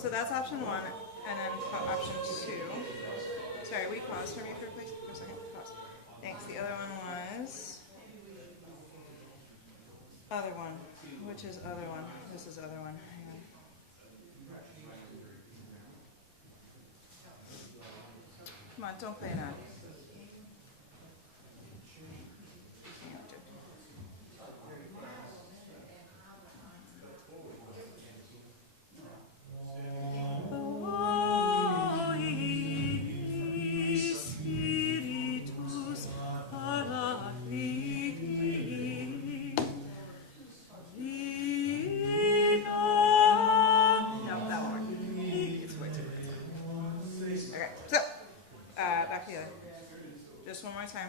So that's option one, and then option two. Sorry, we paused for me for a second. Pause. Thanks. The other one was other one. Which is other one? This is other one. Hang on. Come on, don't play that. Just one more time.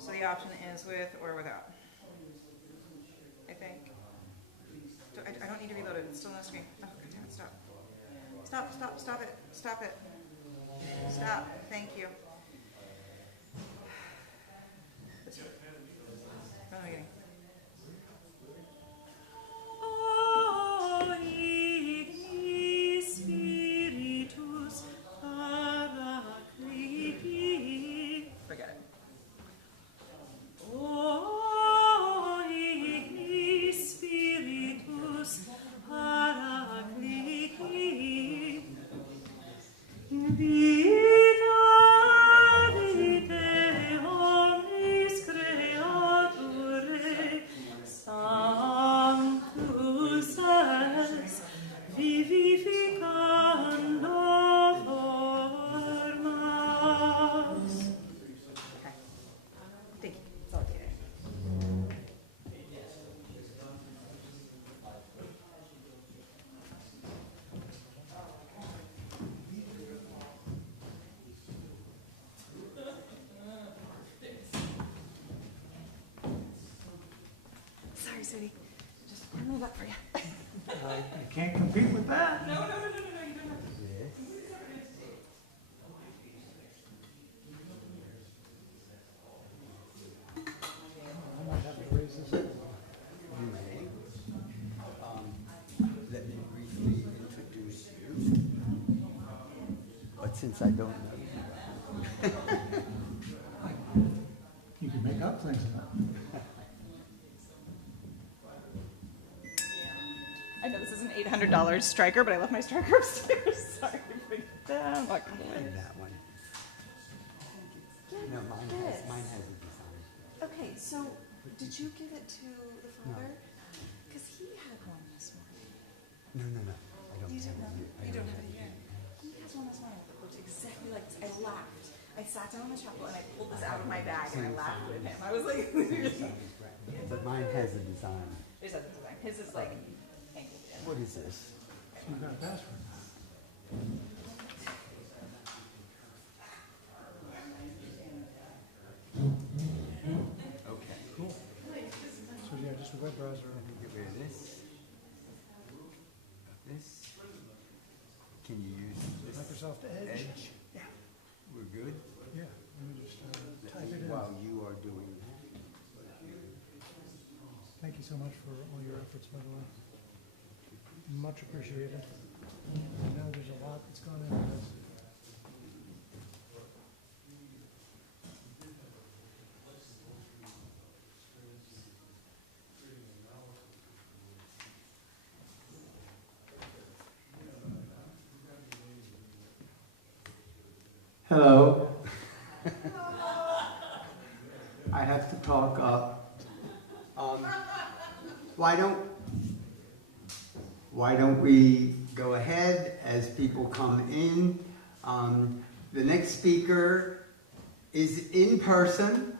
So the option is with or without. I think. I don't need to reload it. It's still on the screen. Oh, God damn it. Stop. Stop, stop, stop it. Stop it. Stop. Thank you. This one. From the beginning. City. Just warm it up for you. You can't compete with that. No, you don't have to. I might have to raise this up. You may. Let me briefly introduce you. But since I don't know You can make up things about it. I know this is an $800 striker, but I left my striker upstairs. Sorry. I'm not gonna do it. that one. No, mine has a design. Okay, so did you give it to the father? Because he had one this morning. No. I don't have it. You don't have it yet. He has one this morning that looks exactly like this. I laughed. I sat down in the chapel and I pulled this out of my bag and I laughed with him. I was like, But mine has a design. His has a design. His is like angled. What is this? So you've got a password. Okay. Cool. So yeah, just a web browser. Let me get rid of this. This. Can you use this? Microsoft Edge. Yeah. We're good? Yeah. Let me just type it in. While you are doing that. Thank you so much for all your efforts, by the way. Much appreciated. I know there's a lot that's gone into this. Hello. I have to talk up. Why don't we go ahead as people come in? The next speaker is in person.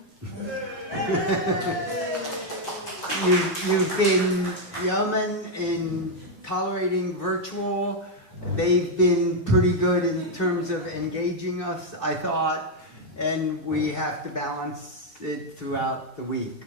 You've been yeoman in tolerating virtual. They've been pretty good in terms of engaging us, I thought, and we have to balance it throughout the week.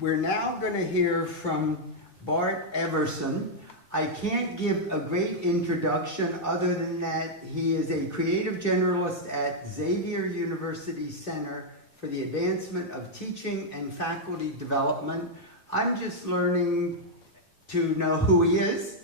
We're now going to hear from Bart Everson. I can't give a great introduction other than that he is a creative generalist at Xavier University Center for the Advancement of Teaching and Faculty Development. I'm just learning to know who he is.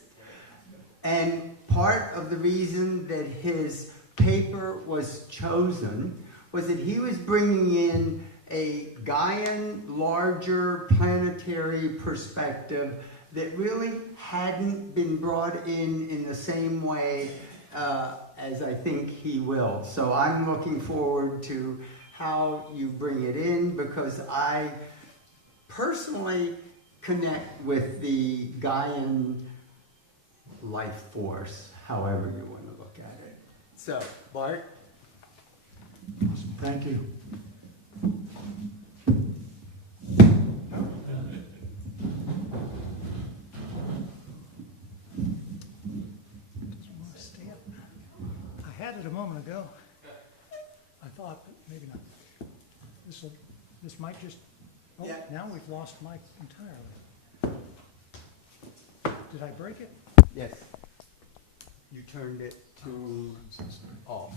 And part of the reason that his paper was chosen was that he was bringing in a Gaian, larger planetary perspective that really hadn't been brought in the same way as I think he will. So I'm looking forward to how you bring it in, because I personally connect with the Gaian life force, however you want to look at it. So, Bart? Awesome. Thank you. I had it a moment ago. I thought, but maybe not. This might just, oh, Yeah. Now we've lost Mike entirely. Did I break it? Yes. You turned it to off.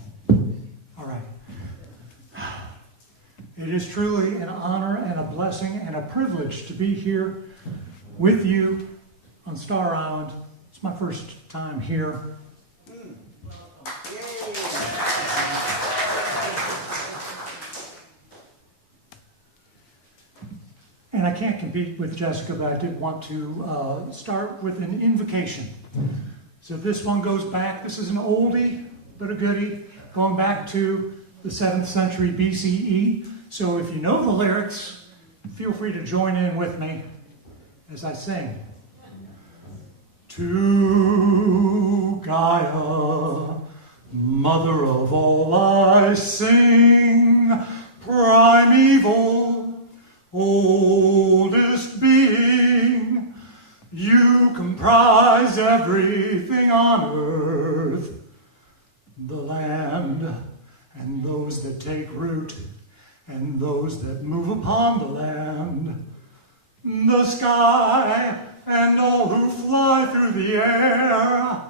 All right. It is truly an honor and a blessing and a privilege to be here with you on Star Island. It's my first time here. And I can't compete with Jessica, but I did want to start with an invocation. So this one goes back, this is an oldie, but a goodie, going back to the 7th century BCE. So if you know the lyrics, feel free to join in with me as I sing. To Gaia, mother of all I sing, primeval, oldest being, you comprise everything on earth, the land and those that take root and those that move upon the land, the sky and all who fly through the air,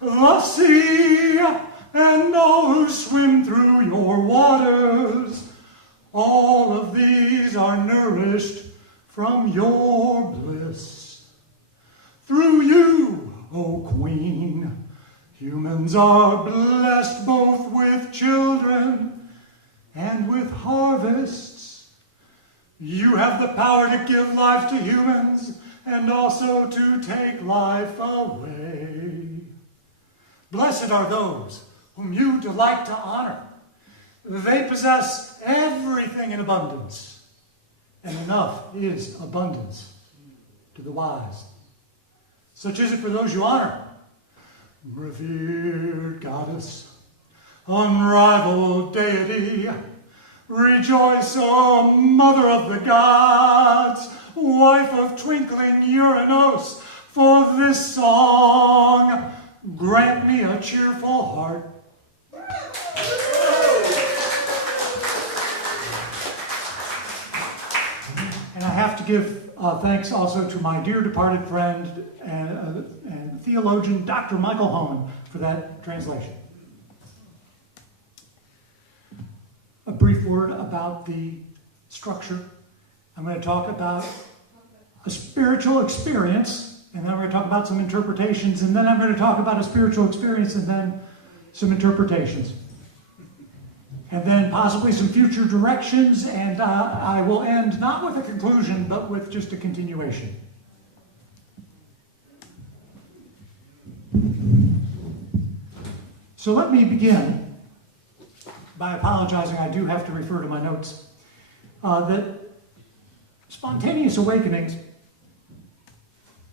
the sea and all who swim through your waters. All of these are nourished from your bliss. Through you, O Queen, humans are blessed both with children and with harvests. You have the power to give life to humans and also to take life away. Blessed are those whom you delight to honor. They possess everything in abundance, and enough is abundance to the wise. Such is it for those you honor. Revered goddess, unrivaled deity, rejoice, O mother of the gods, wife of twinkling Uranos, for this song grant me a cheerful heart. And I have to give thanks also to my dear departed friend and theologian, Dr. Michael Homan, for that translation. A brief word about the structure. I'm going to talk about a spiritual experience, and then I'm going to talk about some interpretations, and then I'm going to talk about a spiritual experience, and then some interpretations. And then possibly some future directions, and I will end not with a conclusion, but with just a continuation. So let me begin by apologizing. I do have to refer to my notes. That spontaneous awakenings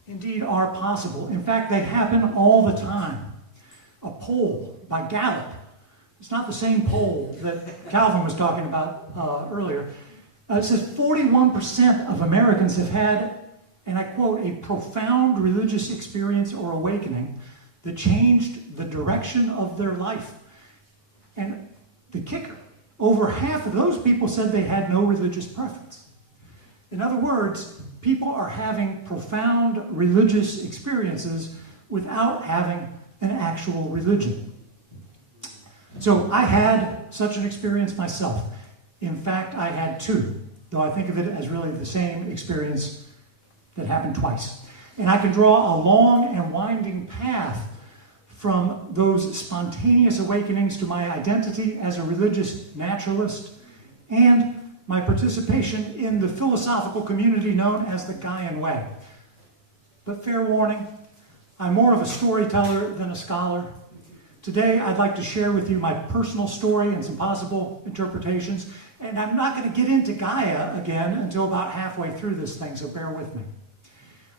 indeed are possible. In fact, they happen all the time. A poll by Gallup, it's not the same poll that Calvin was talking about earlier. It says 41% of Americans have had, and I quote, a profound religious experience or awakening that changed the direction of their life. And the kicker, over half of those people said they had no religious preference. In other words, people are having profound religious experiences without having an actual religion. So I had such an experience myself. In fact, I had two, though I think of it as really the same experience that happened twice. And I could draw a long and winding path from those spontaneous awakenings to my identity as a religious naturalist and my participation in the philosophical community known as the Gaian Way. But fair warning, I'm more of a storyteller than a scholar. Today, I'd like to share with you my personal story and some possible interpretations, and I'm not going to get into Gaia again until about halfway through this thing, so bear with me.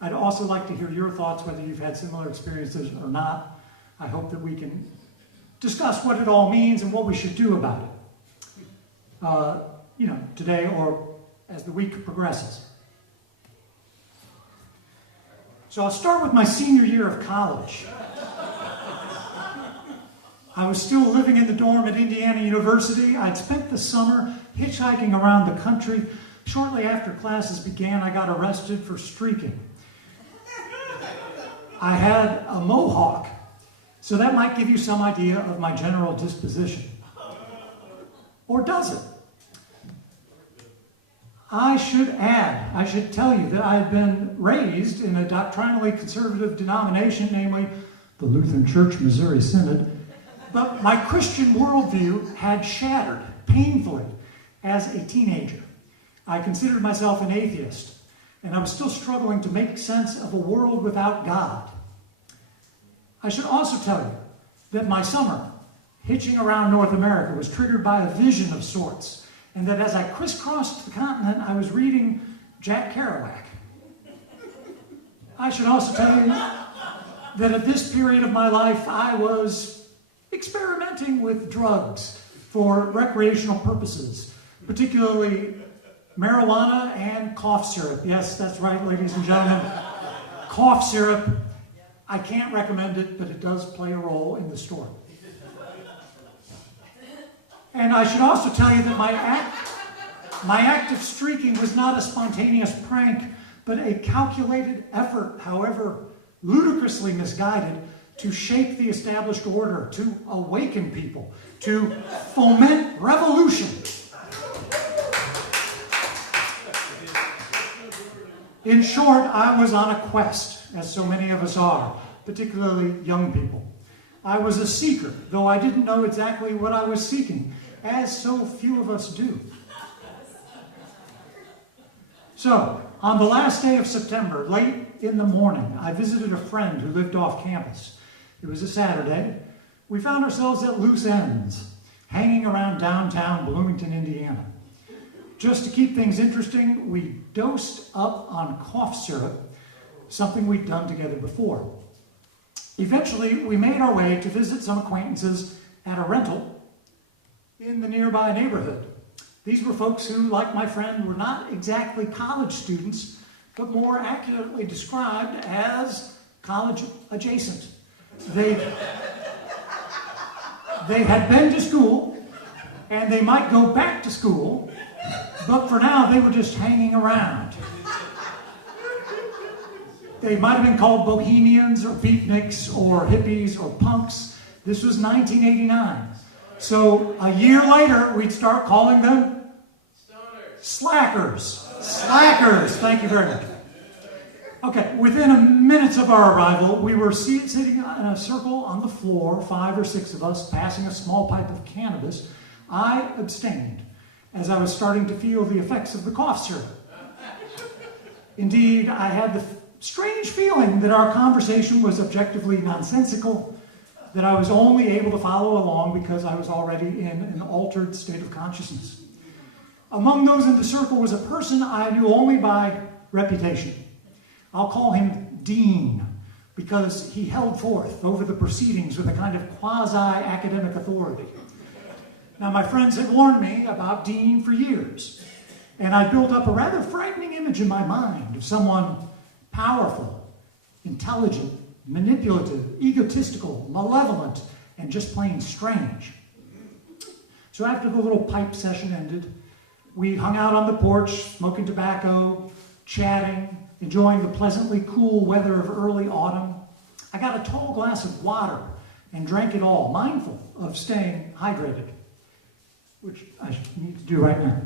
I'd also like to hear your thoughts, whether you've had similar experiences or not. I hope that we can discuss what it all means and what we should do about it, today or as the week progresses. So I'll start with my senior year of college. I was still living in the dorm at Indiana University. I'd spent the summer hitchhiking around the country. Shortly after classes began, I got arrested for streaking. I had a mohawk, so that might give you some idea of my general disposition. Or does it? I should tell you that I had been raised in a doctrinally conservative denomination, namely the Lutheran Church Missouri Synod, but my Christian worldview had shattered painfully as a teenager. I considered myself an atheist, and I was still struggling to make sense of a world without God. I should also tell you that my summer hitching around North America was triggered by a vision of sorts, and that as I crisscrossed the continent, I was reading Jack Kerouac. I should also tell you that at this period of my life, I was experimenting with drugs for recreational purposes, particularly marijuana and cough syrup. Yes, that's right, ladies and gentlemen. Cough syrup. I can't recommend it, but it does play a role in the story. And I should also tell you that my act of streaking was not a spontaneous prank, but a calculated effort, however ludicrously misguided, to shake the established order, to awaken people, to foment revolution. In short, I was on a quest, as so many of us are, particularly young people. I was a seeker, though I didn't know exactly what I was seeking, as so few of us do. So, on the last day of September, late in the morning, I visited a friend who lived off campus. It was a Saturday. We found ourselves at loose ends, hanging around downtown Bloomington, Indiana. Just to keep things interesting, we dosed up on cough syrup, something we'd done together before. Eventually, we made our way to visit some acquaintances at a rental in the nearby neighborhood. These were folks who, like my friend, were not exactly college students, but more accurately described as college adjacent. They had been to school, and they might go back to school, but for now they were just hanging around. They might have been called bohemians or beatniks or hippies or punks. This was 1989. So a year later, we'd start calling them stoners. Slackers. Thank you very much. Okay, within a minute of our arrival, we were sitting in a circle on the floor, 5 or 6 of us, passing a small pipe of cannabis. I abstained, as I was starting to feel the effects of the cough syrup. Indeed, I had the strange feeling that our conversation was objectively nonsensical, that I was only able to follow along because I was already in an altered state of consciousness. Among those in the circle was a person I knew only by reputation. I'll call him Dean, because he held forth over the proceedings with a kind of quasi-academic authority. Now, my friends had warned me about Dean for years, and I built up a rather frightening image in my mind of someone powerful, intelligent, manipulative, egotistical, malevolent, and just plain strange. So after the little pipe session ended, we hung out on the porch, smoking tobacco, chatting, enjoying the pleasantly cool weather of early autumn. I got a tall glass of water and drank it all, mindful of staying hydrated, which I need to do right now.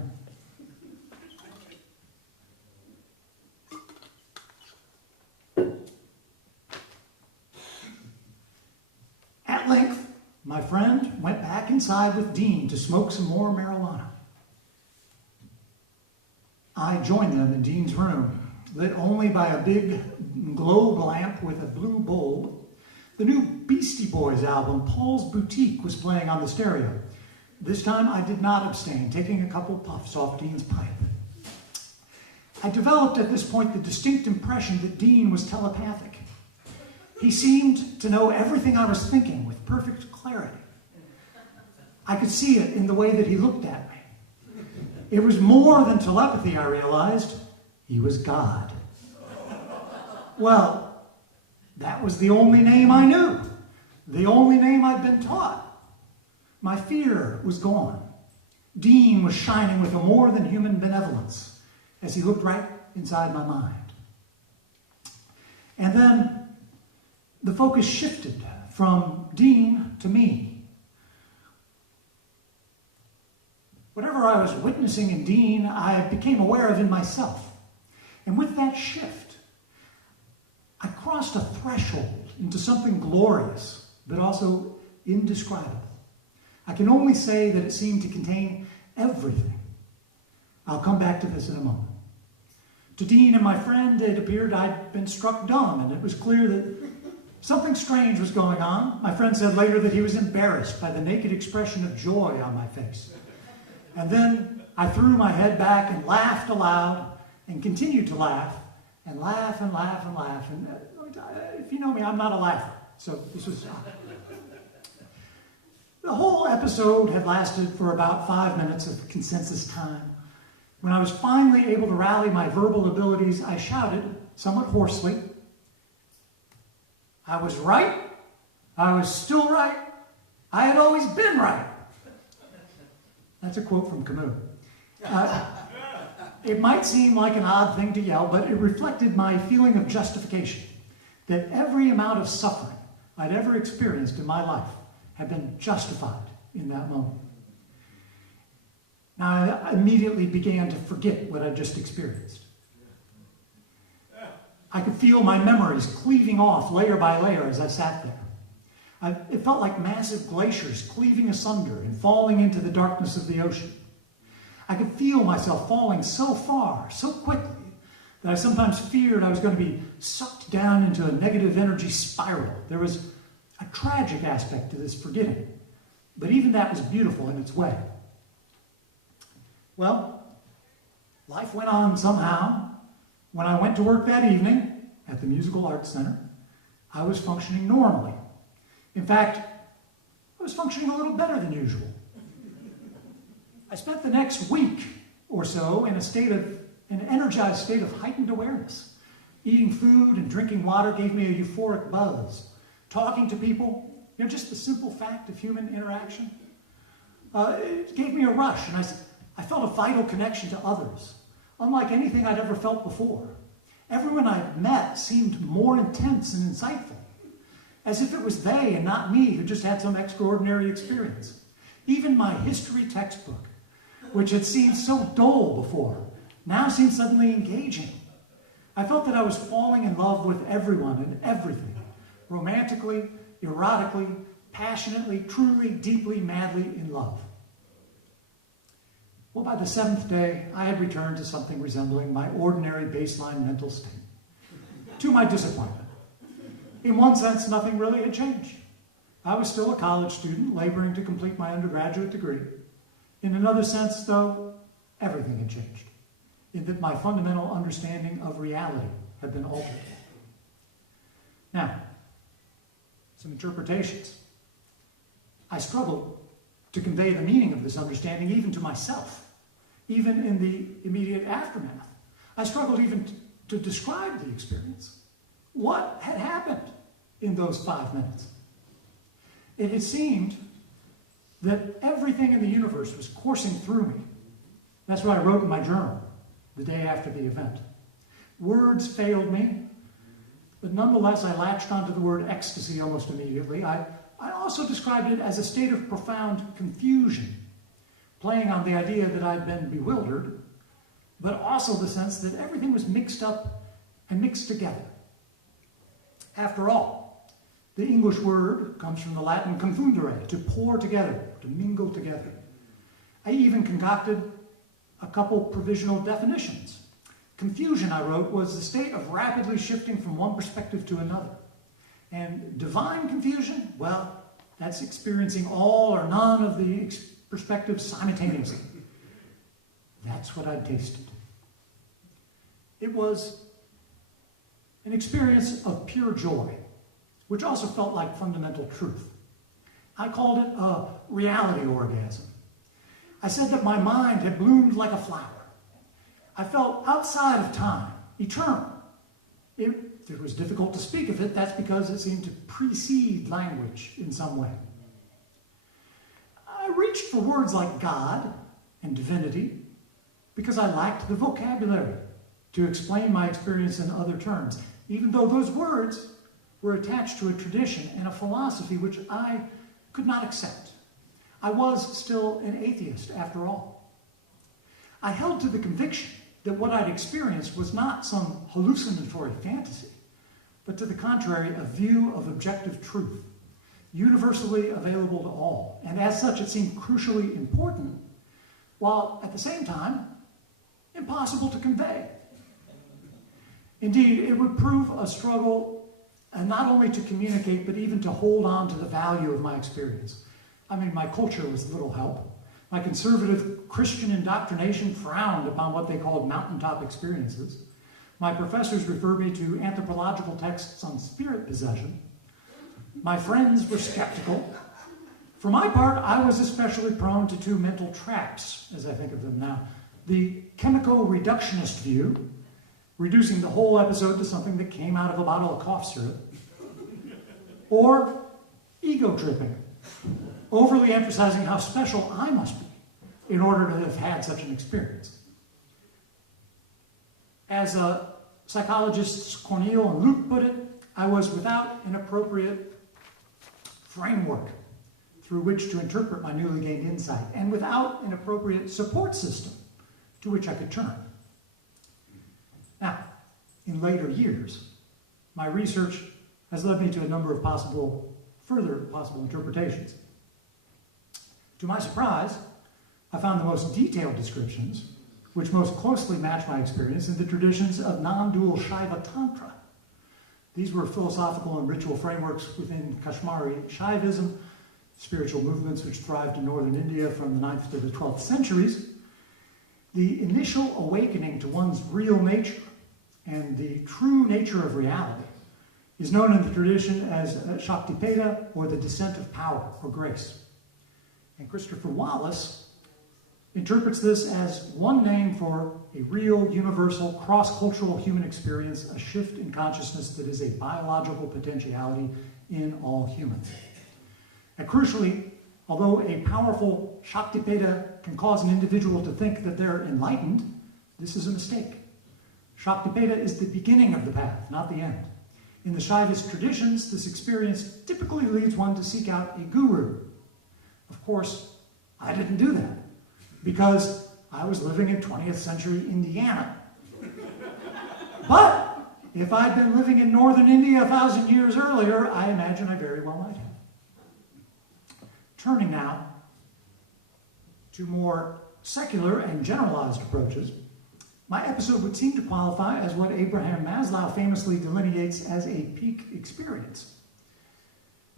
my friend went back inside with Dean to smoke some more marijuana. I joined them in Dean's room, lit only by a big globe lamp with a blue bulb. The new Beastie Boys album, Paul's Boutique, was playing on the stereo. This time I did not abstain, taking a couple puffs off Dean's pipe. I developed at this point the distinct impression that Dean was telepathic. He seemed to know everything I was thinking with perfect clarity. I could see it in the way that he looked at me. It was more than telepathy, I realized. He was God. Well, that was the only name I knew, the only name I'd been taught. My fear was gone. Dean was shining with a more than human benevolence as he looked right inside my mind. And then the focus shifted from Dean to me. Whatever I was witnessing in Dean, I became aware of in myself. And with that shift, I crossed a threshold into something glorious, but also indescribable. I can only say that it seemed to contain everything. I'll come back to this in a moment. To Dean and my friend, it appeared I'd been struck dumb, and it was clear that something strange was going on. My friend said later that he was embarrassed by the naked expression of joy on my face. And then I threw my head back and laughed aloud and continued to laugh and laugh and laugh and laugh. And if you know me, I'm not a laugher. So this was... The whole episode had lasted for about 5 minutes of consensus time. When I was finally able to rally my verbal abilities, I shouted, somewhat hoarsely, I was right. I was still right. I had always been right. That's a quote from Camus. It might seem like an odd thing to yell, but it reflected my feeling of justification, that every amount of suffering I'd ever experienced in my life had been justified in that moment. Now, I immediately began to forget what I'd just experienced. I could feel my memories cleaving off layer by layer as I sat there. It felt like massive glaciers cleaving asunder and falling into the darkness of the ocean. I could feel myself falling so far, so quickly, that I sometimes feared I was going to be sucked down into a negative energy spiral. There was a tragic aspect to this forgetting, but even that was beautiful in its way. Well, life went on somehow. When I went to work that evening at the Musical Arts Center, I was functioning normally. In fact, I was functioning a little better than usual. I spent the next week or so in an energized state of heightened awareness. Eating food and drinking water gave me a euphoric buzz. Talking to people, just the simple fact of human interaction, it gave me a rush, and I felt a vital connection to others, unlike anything I'd ever felt before. Everyone I'd met seemed more intense and insightful, as if it was they and not me who just had some extraordinary experience. Even my history textbook, which had seemed so dull before, now seemed suddenly engaging. I felt that I was falling in love with everyone and everything, romantically, erotically, passionately, truly, deeply, madly in love. Well, by the 7th day, I had returned to something resembling my ordinary baseline mental state. To my disappointment. In one sense, nothing really had changed. I was still a college student, laboring to complete my undergraduate degree. In another sense, though, everything had changed, in that my fundamental understanding of reality had been altered. Now, some interpretations. I struggled to convey the meaning of this understanding even to myself, even in the immediate aftermath. I struggled even to describe the experience. What had happened in those 5 minutes? It had seemed that everything in the universe was coursing through me. That's what I wrote in my journal the day after the event. Words failed me, but nonetheless I latched onto the word ecstasy almost immediately. I also described it as a state of profound confusion, playing on the idea that I'd been bewildered, but also the sense that everything was mixed up and mixed together. After all, The English word comes from the Latin confundere, to pour together, to mingle together. I even concocted a couple provisional definitions. Confusion, I wrote, was the state of rapidly shifting from one perspective to another. And divine confusion, well, that's experiencing all or none of the perspectives simultaneously. That's what I'd tasted. It was an experience of pure joy, which also felt like fundamental truth. I called it a reality orgasm. I said that my mind had bloomed like a flower. I felt outside of time, eternal. If it was difficult to speak of it, that's because it seemed to precede language in some way. I reached for words like God and divinity because I lacked the vocabulary to explain my experience in other terms, even though those words were attached to a tradition and a philosophy which I could not accept. I was still an atheist, after all. I held to the conviction that what I'd experienced was not some hallucinatory fantasy, but to the contrary, a view of objective truth, universally available to all, and as such it seemed crucially important, while at the same time, impossible to convey. Indeed, it would prove a struggle not only to communicate, but even to hold on to the value of my experience. I mean, my culture was little help. My conservative Christian indoctrination frowned upon what they called mountaintop experiences. My professors referred me to anthropological texts on spirit possession. My friends were skeptical. For my part, I was especially prone to two mental traps, as I think of them now. The chemico-reductionist view, reducing the whole episode to something that came out of a bottle of cough syrup, or ego tripping, overly emphasizing how special I must be in order to have had such an experience. As psychologists Cornell and Luke put it, I was without an appropriate framework through which to interpret my newly gained insight, and without an appropriate support system to which I could turn. Now, in later years, my research has led me to a number of further possible interpretations. To my surprise, I found the most detailed descriptions, which most closely match my experience, in the traditions of non-dual Shaiva Tantra. These were philosophical and ritual frameworks within Kashmiri Shaivism, spiritual movements which thrived in northern India from the 9th to the 12th centuries. The initial awakening to one's real nature and the true nature of reality is known in the tradition as Shaktipada, or the descent of power or grace. And Christopher Wallace interprets this as one name for a real, universal, cross-cultural human experience, a shift in consciousness that is a biological potentiality in all humans. And crucially, although a powerful Shaktipada can cause an individual to think that they're enlightened, this is a mistake. Shaktipada is the beginning of the path, not the end. In the Shaivist traditions, this experience typically leads one to seek out a guru. Of course, I didn't do that, because I was living in 20th century Indiana. But if I'd been living in northern India 1,000 years earlier, I imagine I very well might have. Turning now to more secular and generalized approaches, my episode would seem to qualify as what Abraham Maslow famously delineates as a peak experience.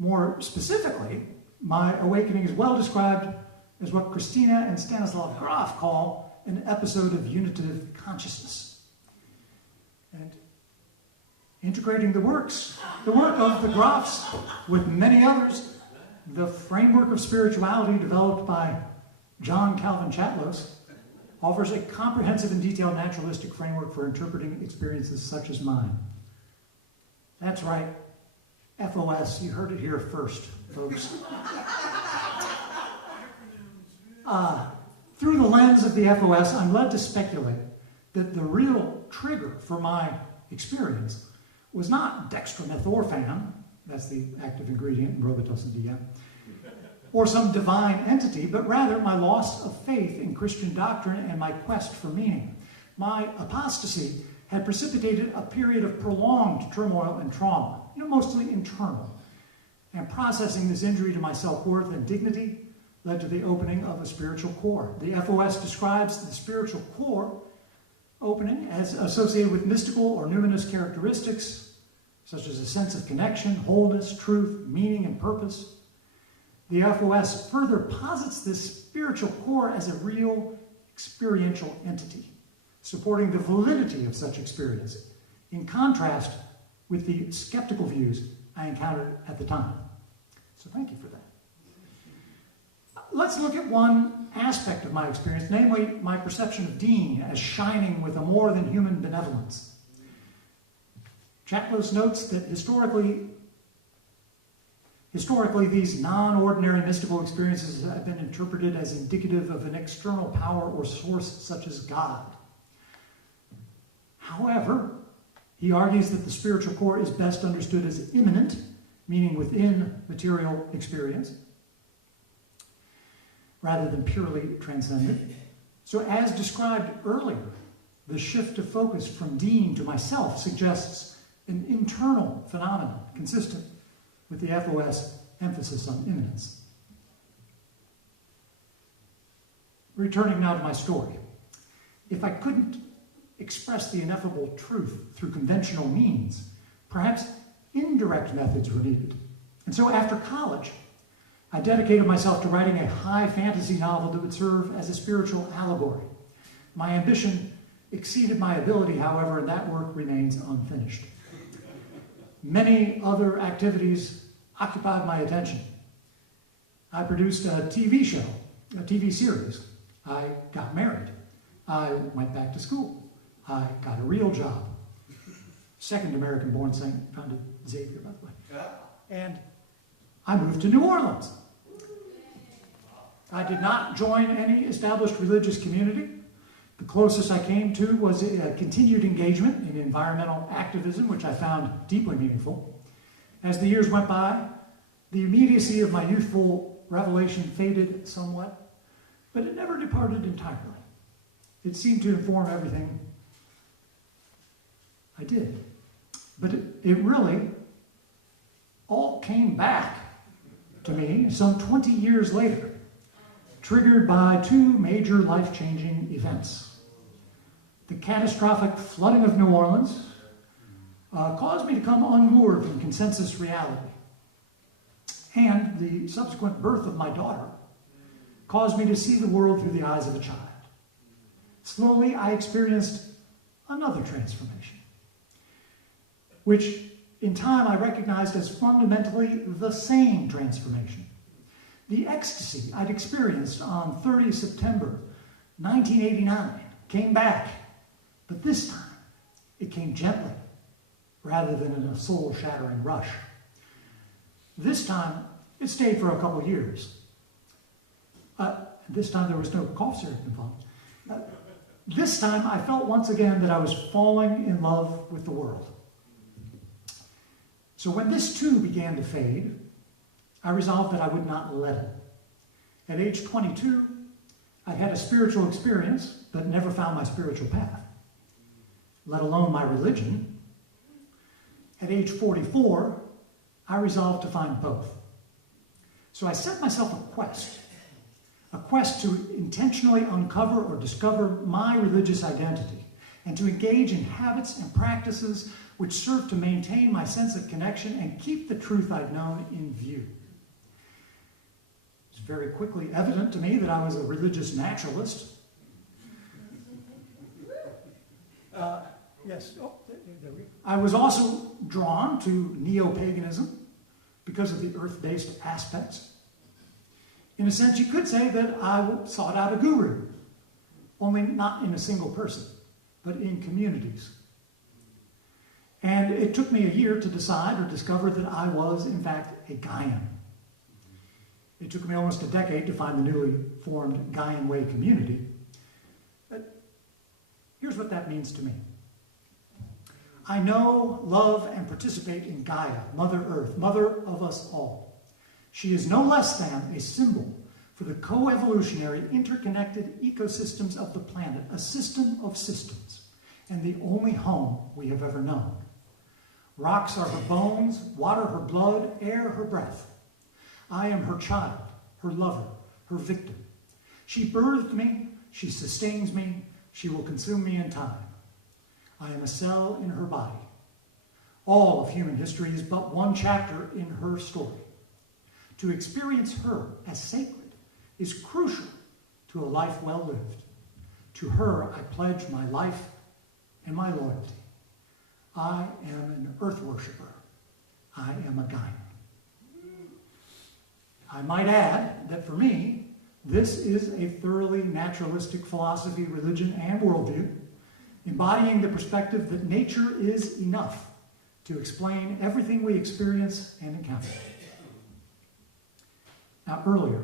More specifically, my awakening is well described as what Christina and Stanislav Grof call an episode of unitive consciousness. And integrating the work of the Grofs with many others, the framework of spirituality developed by John Calvin Chatlos offers a comprehensive and detailed naturalistic framework for interpreting experiences such as mine. That's right, FOS, you heard it here first, folks. Through the lens of the FOS, I'm led to speculate that the real trigger for my experience was not dextromethorphan, that's the active ingredient in Robitussin DM, or some divine entity, but rather my loss of faith in Christian doctrine and my quest for meaning. My apostasy had precipitated a period of prolonged turmoil and trauma, mostly internal. And processing this injury to my self-worth and dignity led to the opening of a spiritual core. The FOS describes the spiritual core opening as associated with mystical or numinous characteristics, such as a sense of connection, wholeness, truth, meaning, and purpose. The FOS further posits this spiritual core as a real experiential entity, supporting the validity of such experience, in contrast with the skeptical views I encountered at the time. So thank you for that. Let's look at one aspect of my experience, namely my perception of Dean as shining with a more than human benevolence. Chatlos notes that historically, these non-ordinary mystical experiences have been interpreted as indicative of an external power or source such as God. However, he argues that the spiritual core is best understood as immanent, meaning within material experience, rather than purely transcendent. So as described earlier, the shift of focus from Dean to myself suggests an internal phenomenon consistent with the FOS emphasis on immanence. Returning now to my story. If I couldn't express the ineffable truth through conventional means, perhaps indirect methods were needed. And so after college, I dedicated myself to writing a high fantasy novel that would serve as a spiritual allegory. My ambition exceeded my ability, however, and that work remains unfinished. Many other activities occupied my attention. I produced a TV show, a TV series. I got married. I went back to school. I got a real job. Second American-born St. founded Xavier, by the way. And I moved to New Orleans. I did not join any established religious community. The closest I came to was a continued engagement in environmental activism, which I found deeply meaningful. As the years went by, the immediacy of my youthful revelation faded somewhat, but it never departed entirely. It seemed to inform everything I did. But it really all came back to me some 20 years later, triggered by two major life-changing events. The catastrophic flooding of New Orleans caused me to come unmoored from consensus reality. And the subsequent birth of my daughter caused me to see the world through the eyes of a child. Slowly, I experienced another transformation, which in time I recognized as fundamentally the same transformation. The ecstasy I'd experienced on 30 September 1989 came back, but this time it came gently rather than in a soul-shattering rush. This time it stayed for a couple years. This time there was no cough syrup involved. This time I felt once again that I was falling in love with the world. So when this too began to fade, I resolved that I would not let it. At age 22, I had a spiritual experience, but never found my spiritual path, let alone my religion. At age 44, I resolved to find both. So I set myself a quest to intentionally uncover or discover my religious identity, and to engage in habits and practices which serve to maintain my sense of connection and keep the truth I'd known in view. It was very quickly evident to me that I was a religious naturalist. Yes. Oh, there we go. I was also drawn to neo-paganism because of the earth-based aspects. In a sense, you could say that I sought out a guru, only not in a single person, but in communities. And it took me a year to decide or discover that I was, in fact, a Gaian. It took me almost a decade to find the newly formed Gaian Way community. But here's what that means to me. I know, love, and participate in Gaia, Mother Earth, mother of us all. She is no less than a symbol for the co-evolutionary, interconnected ecosystems of the planet, a system of systems, and the only home we have ever known. Rocks are her bones, water her blood, air her breath. I am her child, her lover, her victim. She birthed me, she sustains me, she will consume me in time. I am a cell in her body. All of human history is but one chapter in her story. To experience her as sacred is crucial to a life well lived. To her I pledge my life and my loyalty. I am an earth worshiper. I am a Gaian. I might add that for me, this is a thoroughly naturalistic philosophy, religion, and worldview, embodying the perspective that nature is enough to explain everything we experience and encounter. Now, earlier,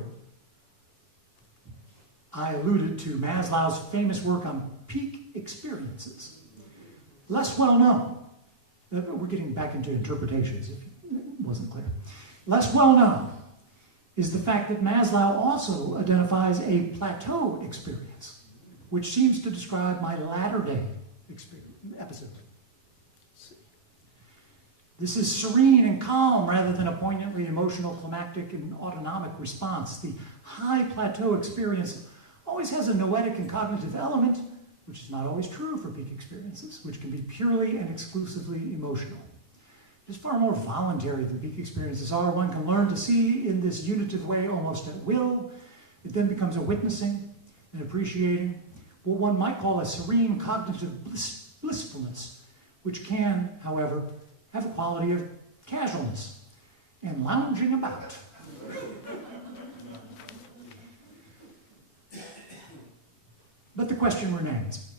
I alluded to Maslow's famous work on peak experiences. Less well known, we're getting back into interpretations if it wasn't clear. Less well known is the fact that Maslow also identifies a plateau experience, which seems to describe my latter-day episode. This is serene and calm rather than a poignantly emotional, climactic, and autonomic response. The high plateau experience always has a noetic and cognitive element, which is not always true for peak experiences, which can be purely and exclusively emotional. It's far more voluntary than peak experiences are. One can learn to see in this unitive way almost at will. It then becomes a witnessing and appreciating what one might call a serene cognitive blissfulness, which can, however, have a quality of casualness and lounging about. But the question remains,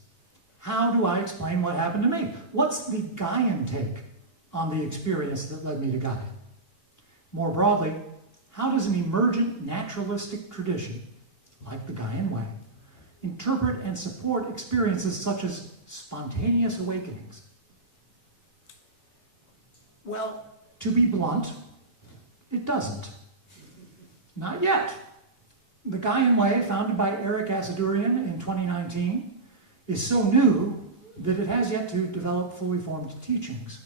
how do I explain what happened to me? What's the Gaian take on the experience that led me to Gaia? More broadly, how does an emergent naturalistic tradition, like the Gaian way, interpret and support experiences such as spontaneous awakenings? Well, to be blunt, it doesn't. Not yet. The Gaian way, founded by Eric Asadurian in 2019, is so new that it has yet to develop fully formed teachings.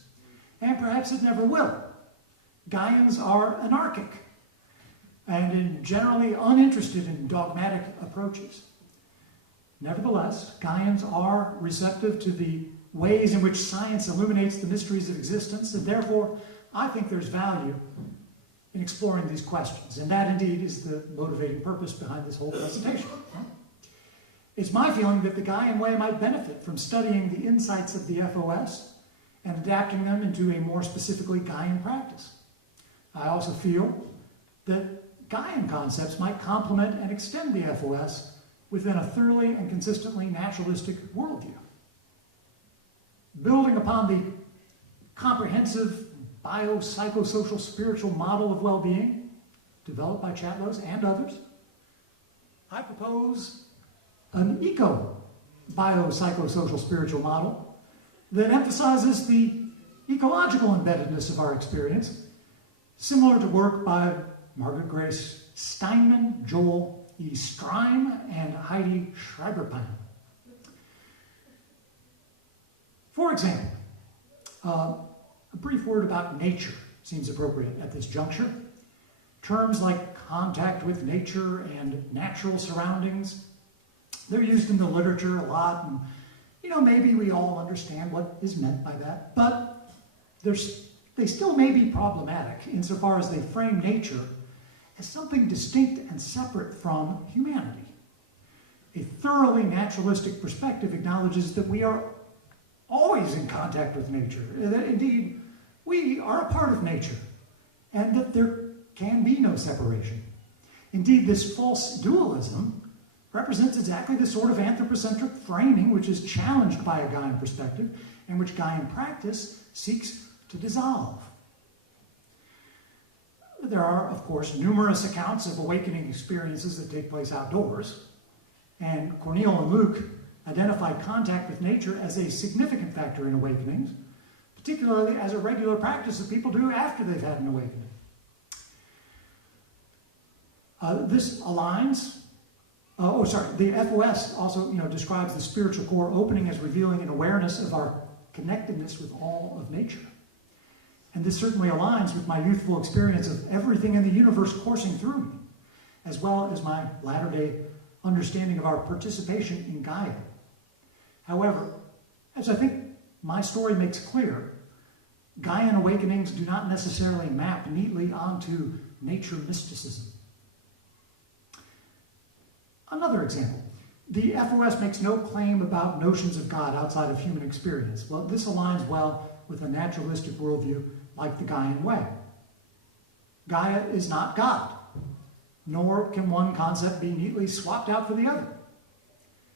And perhaps it never will. Gaians are anarchic and generally uninterested in dogmatic approaches. Nevertheless, Gaians are receptive to the ways in which science illuminates the mysteries of existence, and therefore I think there's value in exploring these questions. And that indeed is the motivating purpose behind this whole presentation. It's my feeling that the Gaian way might benefit from studying the insights of the FOS and adapting them into a more specifically Gaian practice. I also feel that Gaian concepts might complement and extend the FOS within a thoroughly and consistently naturalistic worldview. Building upon the comprehensive biopsychosocial spiritual model of well-being developed by Chatlos and others, I propose an eco-biopsychosocial spiritual model that emphasizes the ecological embeddedness of our experience, similar to work by Margaret Grace Steinman, Joel E. Strime, and Heidi Schreiberpan. For example, a brief word about nature seems appropriate at this juncture. Terms like contact with nature and natural surroundings, they're used in the literature a lot, and maybe we all understand what is meant by that, but they still may be problematic insofar as they frame nature as something distinct and separate from humanity. A thoroughly naturalistic perspective acknowledges that we are always in contact with nature, that indeed we are a part of nature, and that there can be no separation. Indeed, this false dualism represents exactly the sort of anthropocentric framing which is challenged by a Gaian perspective and which Gaian practice seeks to dissolve. There are, of course, numerous accounts of awakening experiences that take place outdoors, and Cornel and Luke identify contact with nature as a significant factor in awakenings, particularly as a regular practice that people do after they've had an awakening. This aligns, the FOS also describes the spiritual core opening as revealing an awareness of our connectedness with all of nature. And this certainly aligns with my youthful experience of everything in the universe coursing through me, as well as my latter-day understanding of our participation in Gaia. However, as I think my story makes clear, Gaian awakenings do not necessarily map neatly onto nature mysticism. Another example. The FOS makes no claim about notions of God outside of human experience. Well, this aligns well with a naturalistic worldview like the Gaian way. Gaia is not God, nor can one concept be neatly swapped out for the other.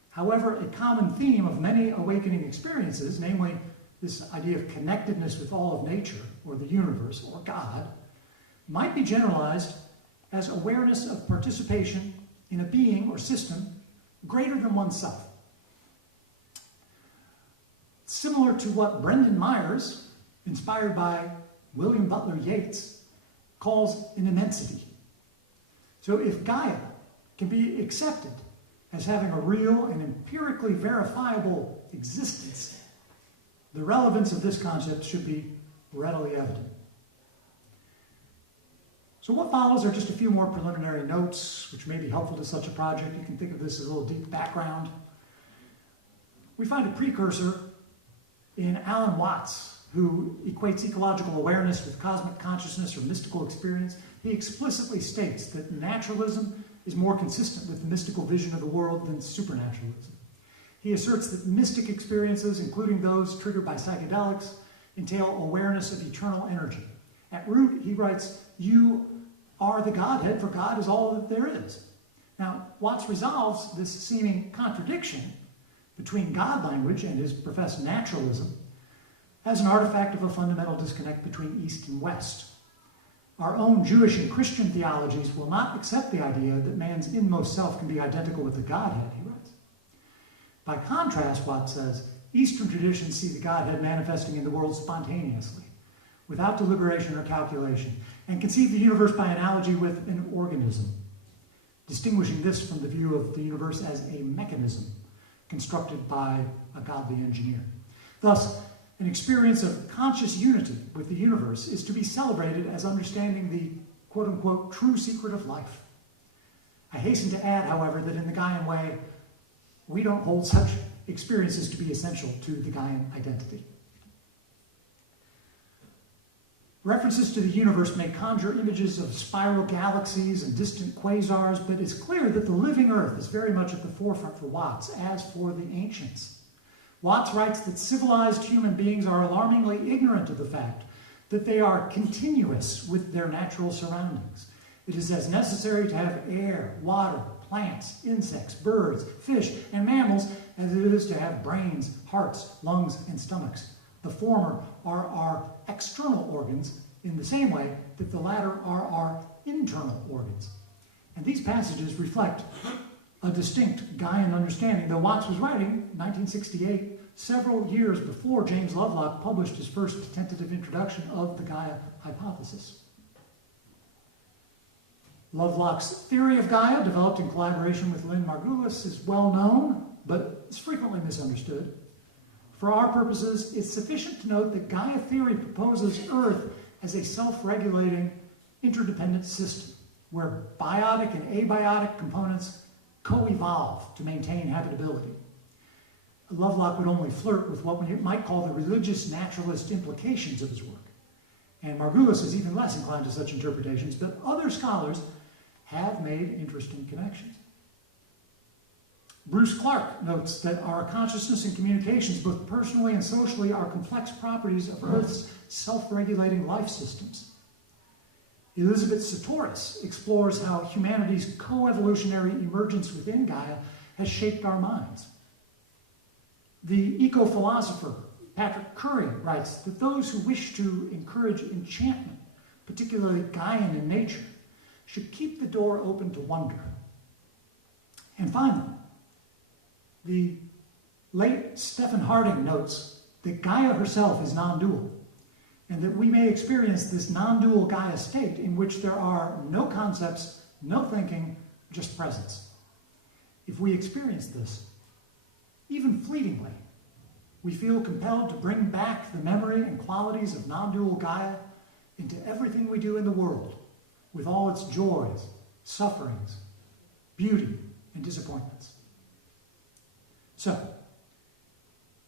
However, a common theme of many awakening experiences, namely this idea of connectedness with all of nature, or the universe, or God, might be generalized as awareness of participation in a being or system greater than oneself. Similar to what Brendan Myers, inspired by William Butler Yeats, calls an immensity. So if Gaia can be accepted as having a real and empirically verifiable existence, the relevance of this concept should be readily evident. So what follows are just a few more preliminary notes, which may be helpful to such a project. You can think of this as a little deep background. We find a precursor in Alan Watts, who equates ecological awareness with cosmic consciousness or mystical experience. He explicitly states that naturalism is more consistent with the mystical vision of the world than supernaturalism. He asserts that mystic experiences, including those triggered by psychedelics, entail awareness of eternal energy. At root, he writes, "You are the Godhead, for God is all that there is." Now, Watts resolves this seeming contradiction between God language and his professed naturalism as an artifact of a fundamental disconnect between East and West. Our own Jewish and Christian theologies will not accept the idea that man's inmost self can be identical with the Godhead, he writes. By contrast, Watts says, Eastern traditions see the Godhead manifesting in the world spontaneously, without deliberation or calculation, and conceive the universe by analogy with an organism, distinguishing this from the view of the universe as a mechanism constructed by a godly engineer. Thus, an experience of conscious unity with the universe is to be celebrated as understanding the quote-unquote true secret of life. I hasten to add, however, that in the Gaian way, we don't hold such experiences to be essential to the Gaian identity. References to the universe may conjure images of spiral galaxies and distant quasars, but it's clear that the living Earth is very much at the forefront for Watts, as for the ancients. Watts writes that civilized human beings are alarmingly ignorant of the fact that they are continuous with their natural surroundings. It is as necessary to have air, water, plants, insects, birds, fish, and mammals as it is to have brains, hearts, lungs, and stomachs. The former are our external organs in the same way that the latter are our internal organs. And these passages reflect a distinct Gaian understanding, though Watts was writing in 1968, several years before James Lovelock published his first tentative introduction of the Gaia hypothesis. Lovelock's theory of Gaia, developed in collaboration with Lynn Margulis, is well known, but is frequently misunderstood. For our purposes, it's sufficient to note that Gaia theory proposes Earth as a self-regulating, interdependent system, where biotic and abiotic components co-evolve to maintain habitability. Lovelock would only flirt with what we might call the religious naturalist implications of his work. And Margulis is even less inclined to such interpretations, but other scholars have made interesting connections. Bruce Clark notes that our consciousness and communications, both personally and socially, are complex properties of Earth's self-regulating life systems. Elizabeth Sahtouris explores how humanity's co-evolutionary emergence within Gaia has shaped our minds. The eco-philosopher Patrick Curry writes that those who wish to encourage enchantment, particularly Gaian in nature, should keep the door open to wonder. And finally, the late Stephen Harding notes that Gaia herself is non-dual, and that we may experience this non-dual Gaia state in which there are no concepts, no thinking, just presence. If we experience this, even fleetingly, we feel compelled to bring back the memory and qualities of non-dual Gaia into everything we do in the world, with all its joys, sufferings, beauty, and disappointments. So,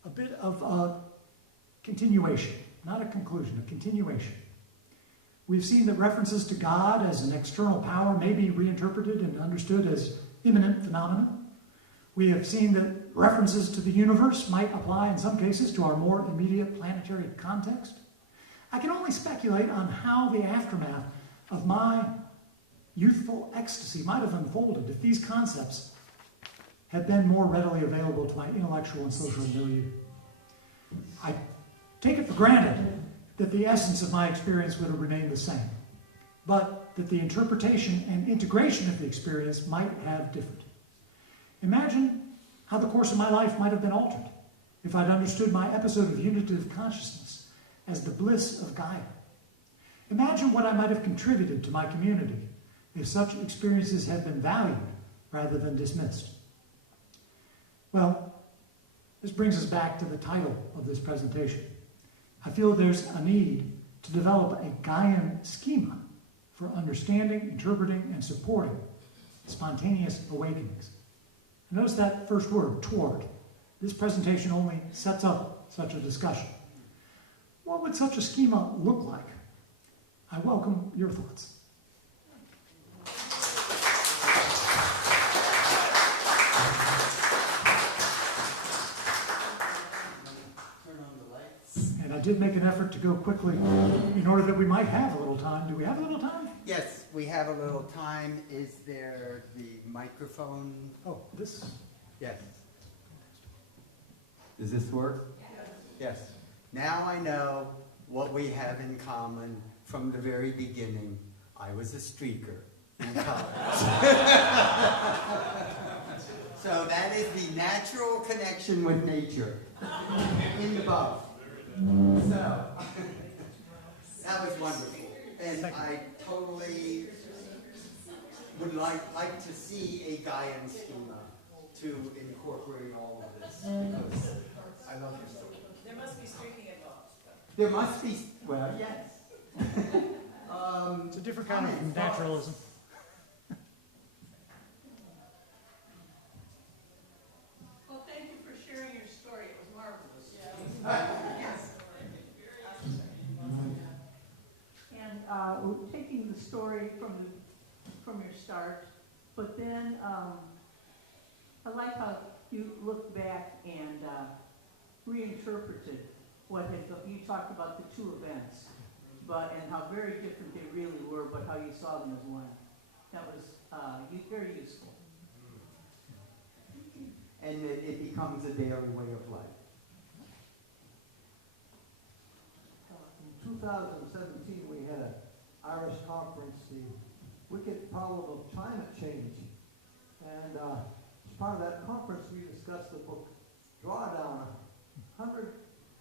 a bit of a continuation, not a conclusion, a continuation. We've seen that references to God as an external power may be reinterpreted and understood as immanent phenomena. We have seen that references to the universe might apply in some cases to our more immediate planetary context. I can only speculate on how the aftermath of my youthful ecstasy might have unfolded if these concepts had been more readily available to my intellectual and social milieu. I take it for granted that the essence of my experience would have remained the same, but that the interpretation and integration of the experience might have differed. Imagine how the course of my life might have been altered if I'd understood my episode of unitive consciousness as the bliss of Gaia. Imagine what I might have contributed to my community if such experiences had been valued rather than dismissed. Well, this brings us back to the title of this presentation. I feel there's a need to develop a Gaian schema for understanding, interpreting, and supporting spontaneous awakenings. Notice that first word, toward. This presentation only sets up such a discussion. What would such a schema look like? I welcome your thoughts. And I did make an effort to go quickly in order that we might have a little time. Do we have a little time? Yes, we have a little time. Is there the microphone? Oh, this. Yes. Does this work? Yes. Now I know what we have in common from the very beginning. I was a streaker in college. So that is the natural connection with nature in the above. So that was wonderful. And I totally would like to see a Gaian schema to incorporate all of this, because I love your story. There must be streaking involved. There must be, well, yes. It's a different kind of naturalism. Well, thank you for sharing your story. It was marvelous. Yes. And we're taking the story from your start, but then I like how you looked back and reinterpreted what had you talked about the two events, and how very different they really were, but how you saw them as one. That was very useful. And it becomes a daily way of life. In 2017, we had an IRAS conference, the Wicked Problem of Climate Change. And as part of that conference, we discussed the book Drawdown, 100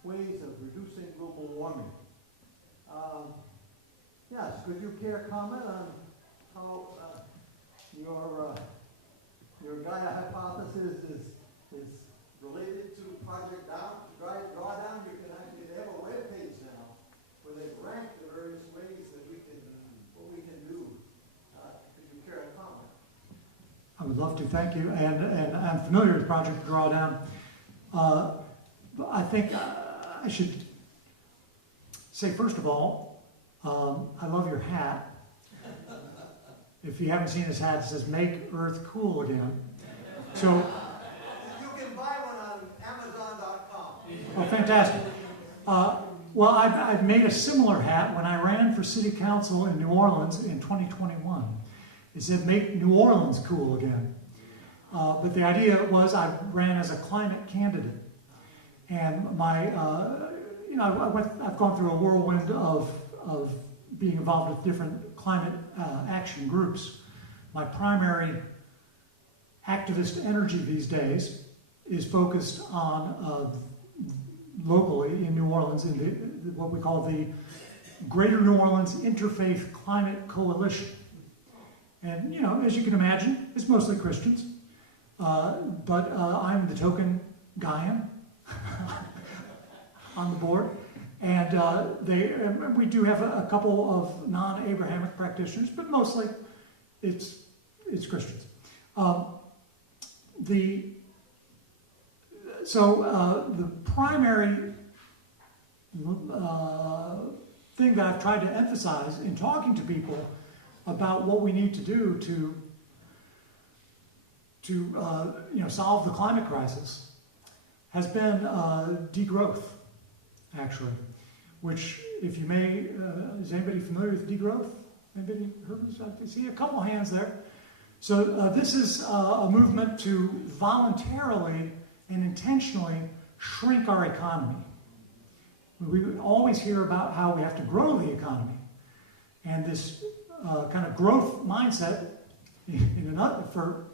Ways of Reducing Global Warming. Yes, could you care comment on how your Gaia hypothesis is related to Project Drawdown? You can actually, they have a web page now where they rank the various ways that what we can do. Could you care to comment? I would love to, thank you. And I'm familiar with Project Drawdown. I think I should say, first of all, I love your hat. If you haven't seen his hat, it says, "Make Earth Cool Again." So, You can buy one on Amazon.com. oh, fantastic. Well, I've made a similar hat when I ran for city council in New Orleans in 2021. It said, "Make New Orleans Cool Again." But the idea was I ran as a climate candidate. And I've gone through a whirlwind of being involved with different climate action groups. My primary activist energy these days is focused on locally in New Orleans in what we call the Greater New Orleans Interfaith Climate Coalition. And, as you can imagine, it's mostly Christians. But I'm the token Gaian on the board. And we do have a couple of non-Abrahamic practitioners, but mostly it's Christians. The primary thing that I've tried to emphasize in talking to people about what we need to do to solve the climate crisis has been degrowth, actually. Which, if you may, is anybody familiar with degrowth? Anybody heard of this? I see a couple hands there. So this is a movement to voluntarily and intentionally shrink our economy. We always hear about how we have to grow the economy. And this kind of growth mindset for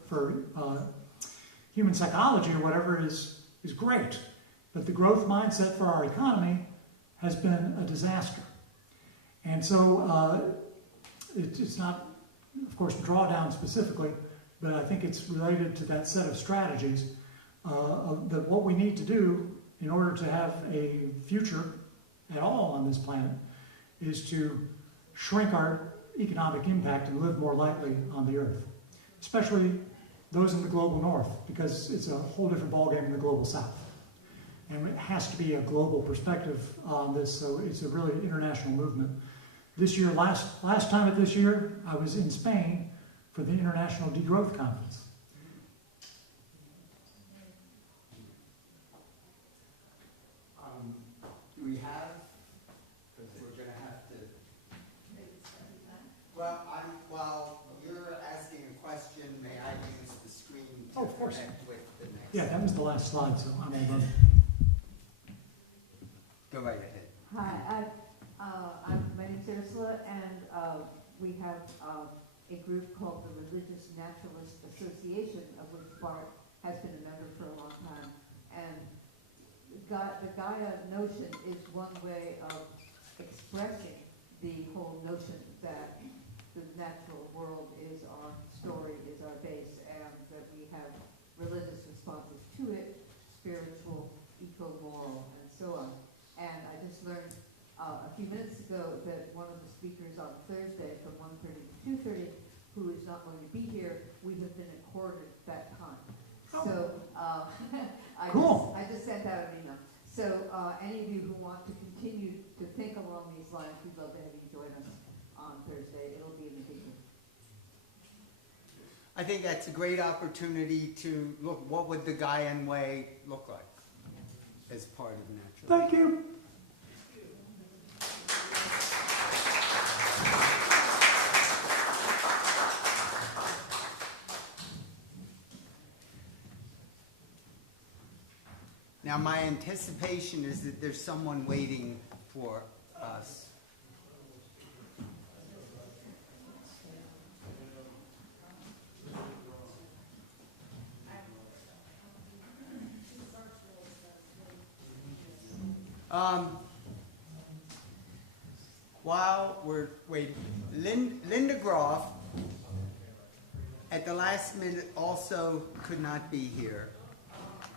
human psychology or whatever is great. But the growth mindset for our economy has been a disaster. And so it's not, of course, drawdown specifically, but I think it's related to that set of strategies that what we need to do in order to have a future at all on this planet is to shrink our economic impact and live more lightly on the earth, especially those in the global north, because it's a whole different ballgame in the global south. And it has to be a global perspective on this, so it's a really international movement. This year, last time of this year, I was in Spain for the International Degrowth Conference. Do we have, because we're going to have to, while you're asking a question, may I use the screen to Of course. connect with the next? Yeah, that was the last slide, so I'm all done. Go right ahead. Hi, my name's Ursula, and we have a group called the Religious Naturalist Association, of which Bart has been a member for a long time. And the Gaia notion is one way of expressing the whole notion that the natural world is our story, is our base, and that we have religious responses to it, spiritual, eco-moral, and so on. And I just learned a few minutes ago that one of the speakers on Thursday from 1:30 to 2:30, who is not going to be here, we have been accorded that time. Oh. So Cool. I just sent out an email. So any of you who want to continue to think along these lines, we'd love to have you join us on Thursday. It'll be in the evening. I think that's a great opportunity to look, what would the Gaian way look like as part of natural? Thank you. Now, my anticipation is that there's someone waiting for us. While we're waiting, Linda Grof, at the last minute, also could not be here.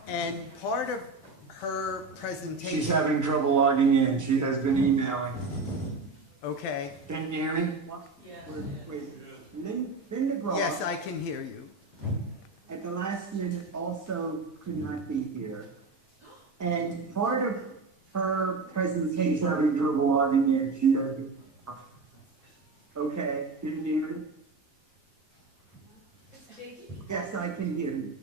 And part of her presentation... She's having trouble logging in. She has been emailing. Okay. Can you hear me? Wait. Linda Grof... Yes, I can hear you. At the last minute also could not be here. And part of her She's presentation... having trouble logging in. She has been... Okay. Can you hear me? Yes, I can hear you.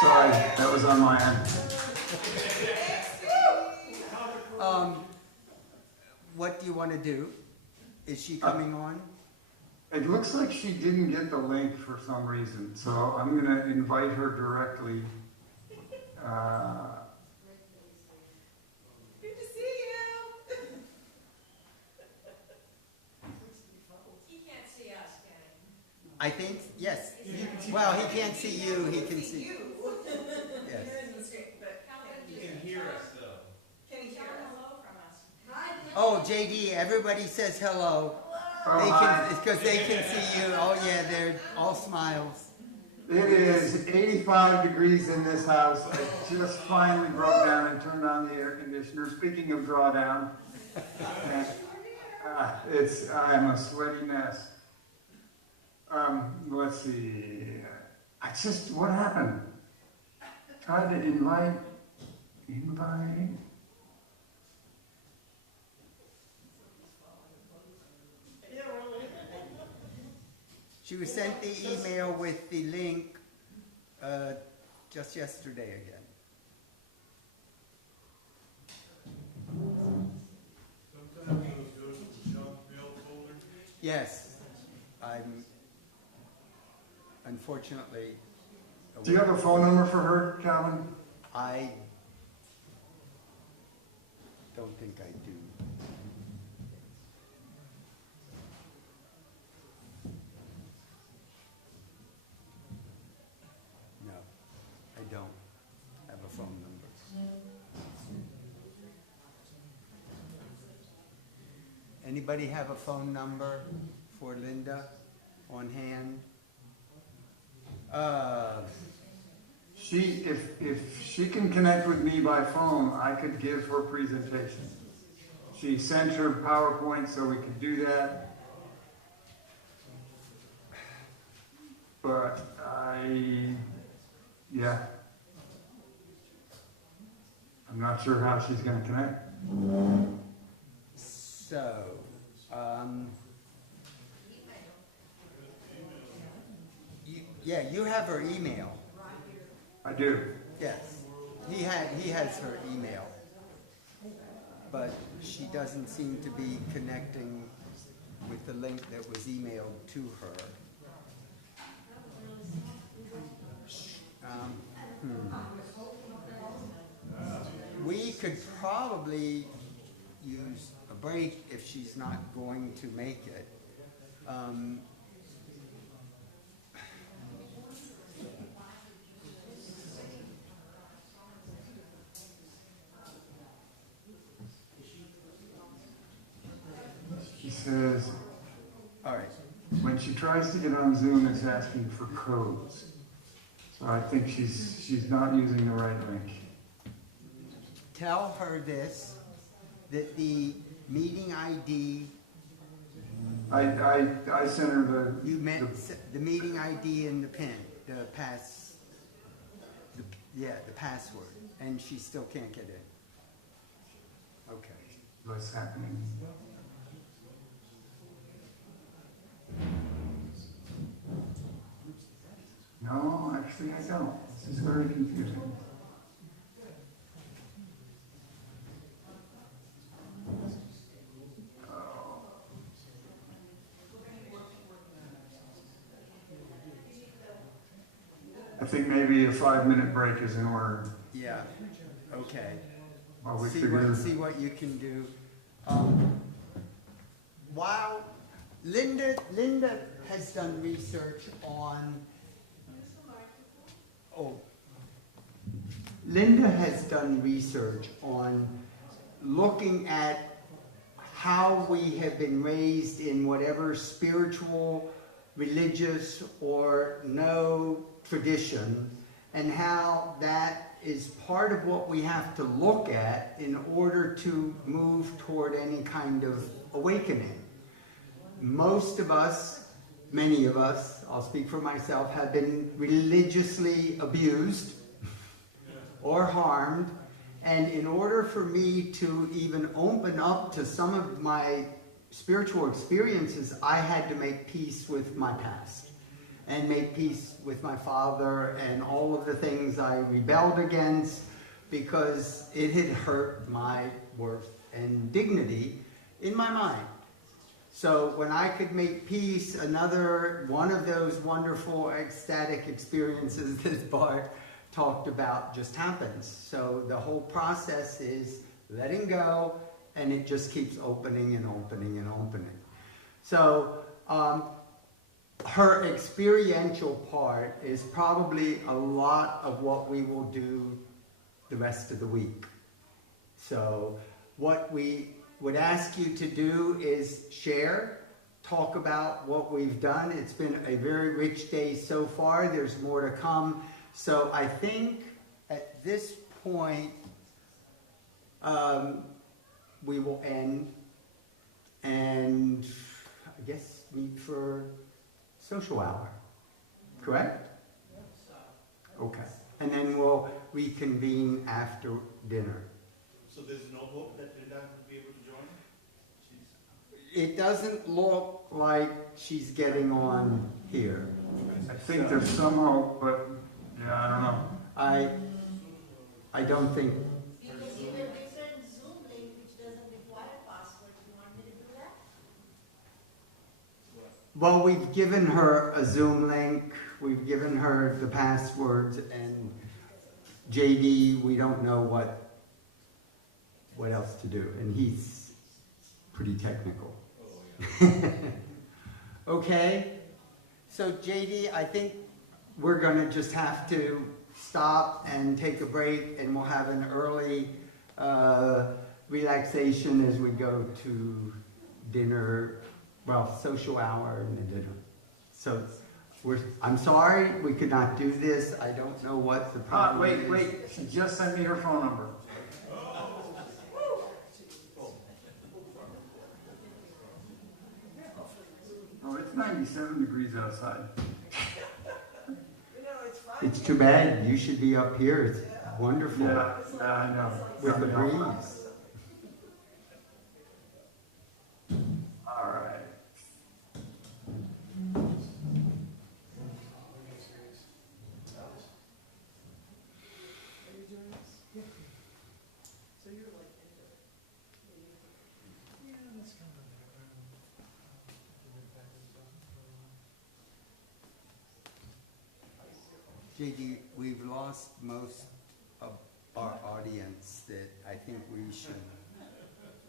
Sorry, that was on my end. What do you want to do? Is she coming on? It looks like she didn't get the link for some reason, so I'm going to invite her directly. Good to see you. He can't see us, can he? I think, yes. Well, he can't see you, he can see... you. Yes. You're in the screen, but You can hear us, Can he hear us? hello from us. Hi, Oh, JD, everybody says hello. Hello. They hi. can, it's because they can see you. Oh yeah, they're all smiles. It is 85 degrees in this house. I just finally broke down and turned on the air conditioner. Speaking of drawdown, and, I am a sweaty mess. Let's see. What happened? Tried to invite. She was sent the email with the link just yesterday again. Sometimes those go to the junk mail folder. Yes, I'm unfortunately. Do you have a phone number for her, Calvin? I don't think I do. No, I don't have a phone number. Anybody have a phone number for Linda on hand? If she can connect with me by phone, I could give her presentation. She sent her PowerPoint so we could do that. But yeah. I'm not sure how she's going to connect. So, you have her email. I do. Yes, he has her email, but she doesn't seem to be connecting with the link that was emailed to her. We could probably use a break if she's not going to make it. She says, All right. when she tries to get on Zoom, it's asking for codes. So I think she's not using the right link. Tell her this, that the meeting ID, I sent her you meant the meeting ID and the PIN, the password, and she still can't get in. Okay. what's happening. No, actually I don't. This is very confusing. I think maybe a 5-minute break is in order. Yeah, okay. While we See figure what you can do. While Linda has done research on, Linda has done research on looking at how we have been raised in whatever spiritual, religious, or no tradition, and how that is part of what we have to look at in order to move toward any kind of awakening. Most of us, many of us, I'll speak for myself, have been religiously abused or harmed, and in order for me to even open up to some of my spiritual experiences, I had to make peace with my past and make peace with my father and all of the things I rebelled against because it had hurt my worth and dignity in my mind. So when I could make peace, another one of those wonderful ecstatic experiences that Bart talked about just happens. So the whole process is letting go, and it just keeps opening and opening and opening. So her experiential part is probably a lot of what we will do the rest of the week. So what we would ask you to do is share, talk about what we've done. It's been a very rich day so far. There's more to come. So I think at this point, we will end and I guess meet for social hour. Correct? Okay. And then we'll reconvene after dinner. So there's no hope that Linda will be able to join? It doesn't look like she's getting on here. I think there's some hope, but yeah, I don't know. I don't think, Because you have different Zoom link which doesn't require password. You want me to do that? well, we've given her a Zoom link, we've given her the passwords, and JD, we don't know what else to do, and he's pretty technical. Okay, so JD, I think we're gonna just have to stop and take a break, and we'll have an early relaxation as we go to dinner, well, social hour and the dinner. So I'm sorry we could not do this. I don't know what the problem is. Wait, she just sent me her phone number. Oh, it's 97 degrees outside. It's too bad. You should be up here. It's wonderful Yeah, I know. with the breeze. All right. JD, we've lost most of our audience that I think we should,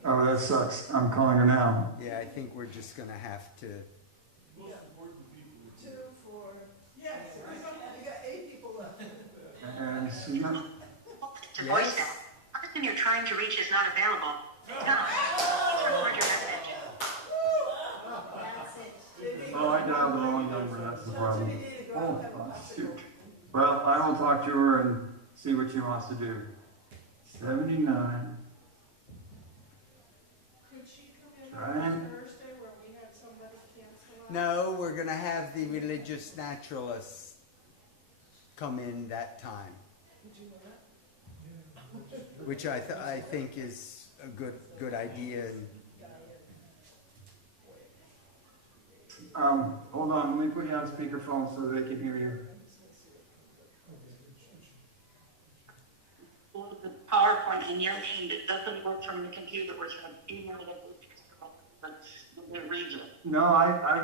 Oh, that sucks. I'm calling her now. yeah, I think we're just gonna have to, And she's not. To Yes? voicemail. The person you're trying to reach is not available. Tone. Please record your message. That's it. Oh, I dialed the wrong number. That's the problem. Oh, shoot. Well, I will talk to her and see what she wants to do. 79. Could she come in Ryan? on Thursday where we had somebody cancel out? no, we're gonna have the religious naturalists come in that time. Which I think is a good idea. Hold on. Let me put you on speakerphone so they can hear you. The PowerPoint in your name that doesn't work from the computer, which I've emailed it, but it reads it. No, I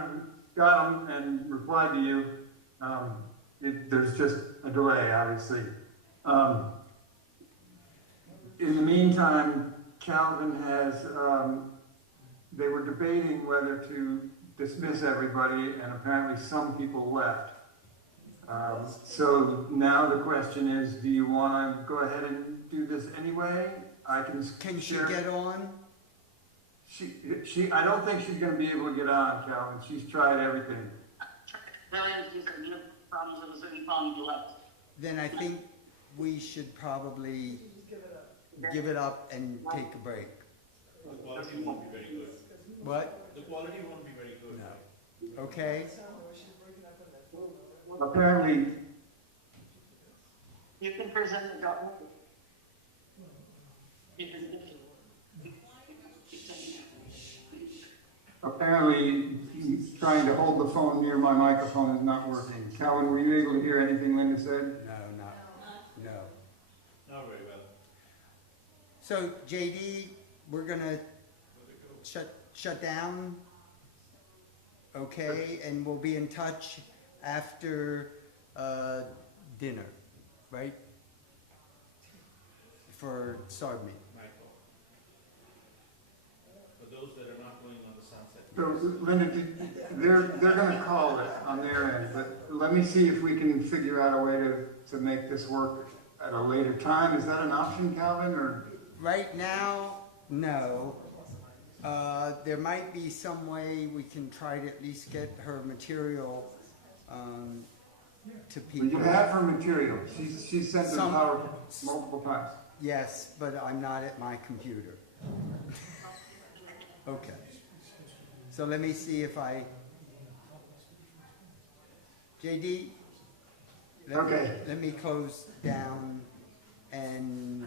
got them and replied to you. There's just a delay, obviously. In the meantime, Calvin has, they were debating whether to dismiss everybody, and apparently some people left. So now the question is, do you want to go ahead and do this anyway? Can she share- get on? I don't think she's going to be able to get on, Calvin. She's tried everything. Millions of you have problems with the Zoom phone you left. Then I think we should probably give it up and take a break. The quality won't be very good. What? The quality won't be very good. No. Okay? Apparently, You can present the document. You can. apparently, he's trying to hold the phone near my microphone is not working. Calvin, were you able to hear anything Linda said? No. Not very well. So JD, we're gonna shut down. Okay, and we'll be in touch after dinner, right? For Sarmi. Michael. For those that are not going on the sunset. So, Linda, they're gonna call it on their end, but let me see if we can figure out a way to make this work at a later time. Is that an option, Calvin, or? Right now, no. There might be some way we can try to at least get her material to But people. you have her material. She sent the Some- power multiple times. Yes, but I'm not at my computer. Okay. So let me see if I... JD? Okay. Let me close down and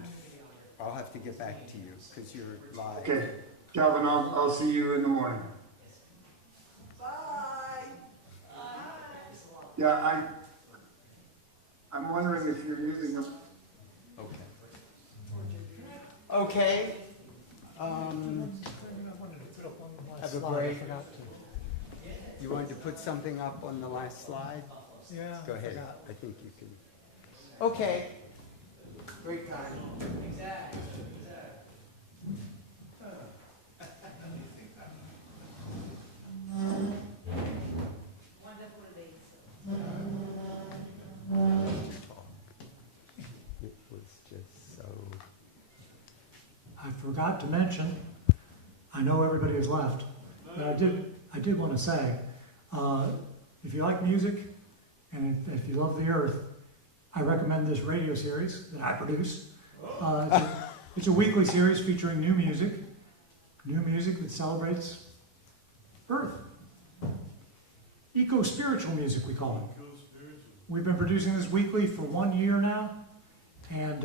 I'll have to get back to you because you're live. Okay, Calvin, I'll see you in the morning. Bye. Yeah, I'm wondering if you're using them. Okay. Okay. Have a break. You wanted to put something up on the last slide? Yeah. Go ahead. I think you can. Okay. Great time. Wonderful days. It was just so. I forgot to mention, I know everybody has left, but I did want to say, if you like music and if you love the earth, I recommend this radio series that I produce. It's a weekly series featuring new music that celebrates earth. Eco-spiritual music, we call it. We've been producing this weekly for 1 year now, and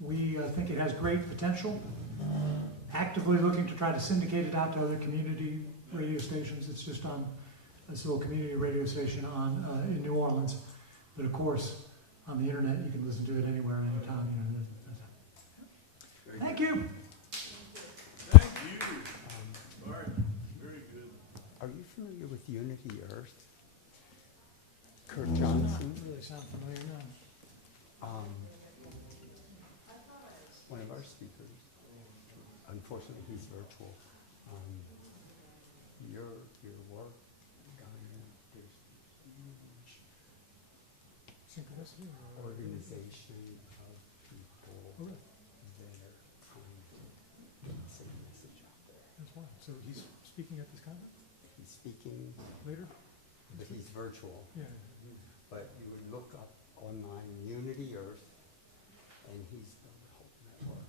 we think it has great potential. Actively looking to try to syndicate it out to other community radio stations. It's just on this little community radio station in New Orleans. But of course, on the internet, you can listen to it anywhere, anytime. Thank you. Thank you. All right, very good. Are you familiar with Unity Earth? Kurt Johnson? Really sound familiar now. One of our speakers. Unfortunately, he's virtual. Your work, there's huge Synchronicity? organization of people that are trying to get the same message out there. That's why. So he's speaking at this conference He's speaking, later? but he's virtual. Yeah. But you would look up online Unity Earth, and he's built a whole network.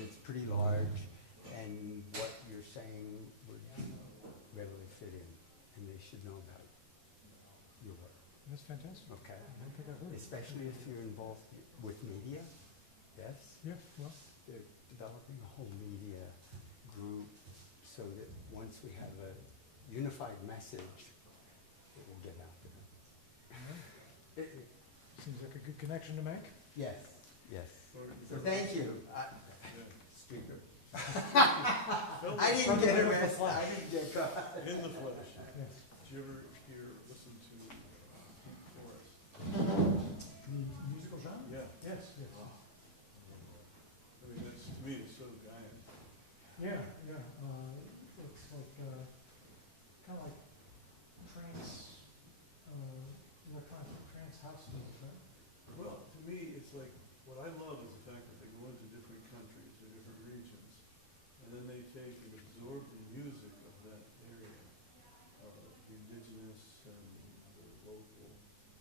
It's pretty large, and what you're saying would readily fit in, and they should know about your work. That's fantastic. Okay. I don't think I've heard. Especially if you're involved with media. Yes? Yeah, well, They're developing a whole media group so that once we have a unified message, it will get out there. seems like a good connection to make. Yes, yes. So thank you, speaker. I didn't get arrested, I didn't get caught. In the flesh. Yes. Did you ever listen to Deep Forest? The musical genre? Yeah. Yes, yes. I mean, that's, to me, it's sort of Gaian. Yeah, yeah. It's like, kind of like trance, electronic trance house music, right? Well, to me, it's like, what I love is the fact that they go into different countries or different regions, and then they take and absorb the music of that area, the indigenous and the local,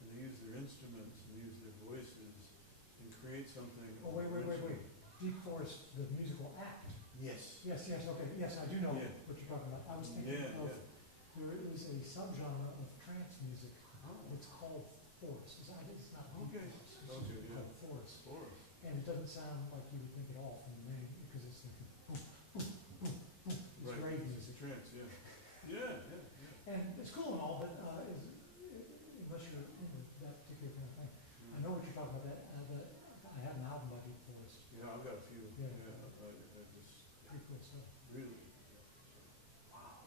and they use their instruments and use their voices and create something. Oh, wait. Deep Forest, the musical act. Yes. Yes, okay. Yes, I do know Yeah. what you're talking about. I was thinking of, there is a subgenre of trance music. It's called forest. It's not Okay. Deep Forest. It's Okay, yeah. called forest. Forest. And it doesn't sound like you would think at all from the name, because it's like, it's Right. rave It's music. a trance, yeah. Yeah. And it's cool and all, but unless you're into that particular kind of thing. I know what you're talking about, I have an album by Deep Forest. Yeah, I've got a few. Yeah. I just Pretty cool stuff. really, wow,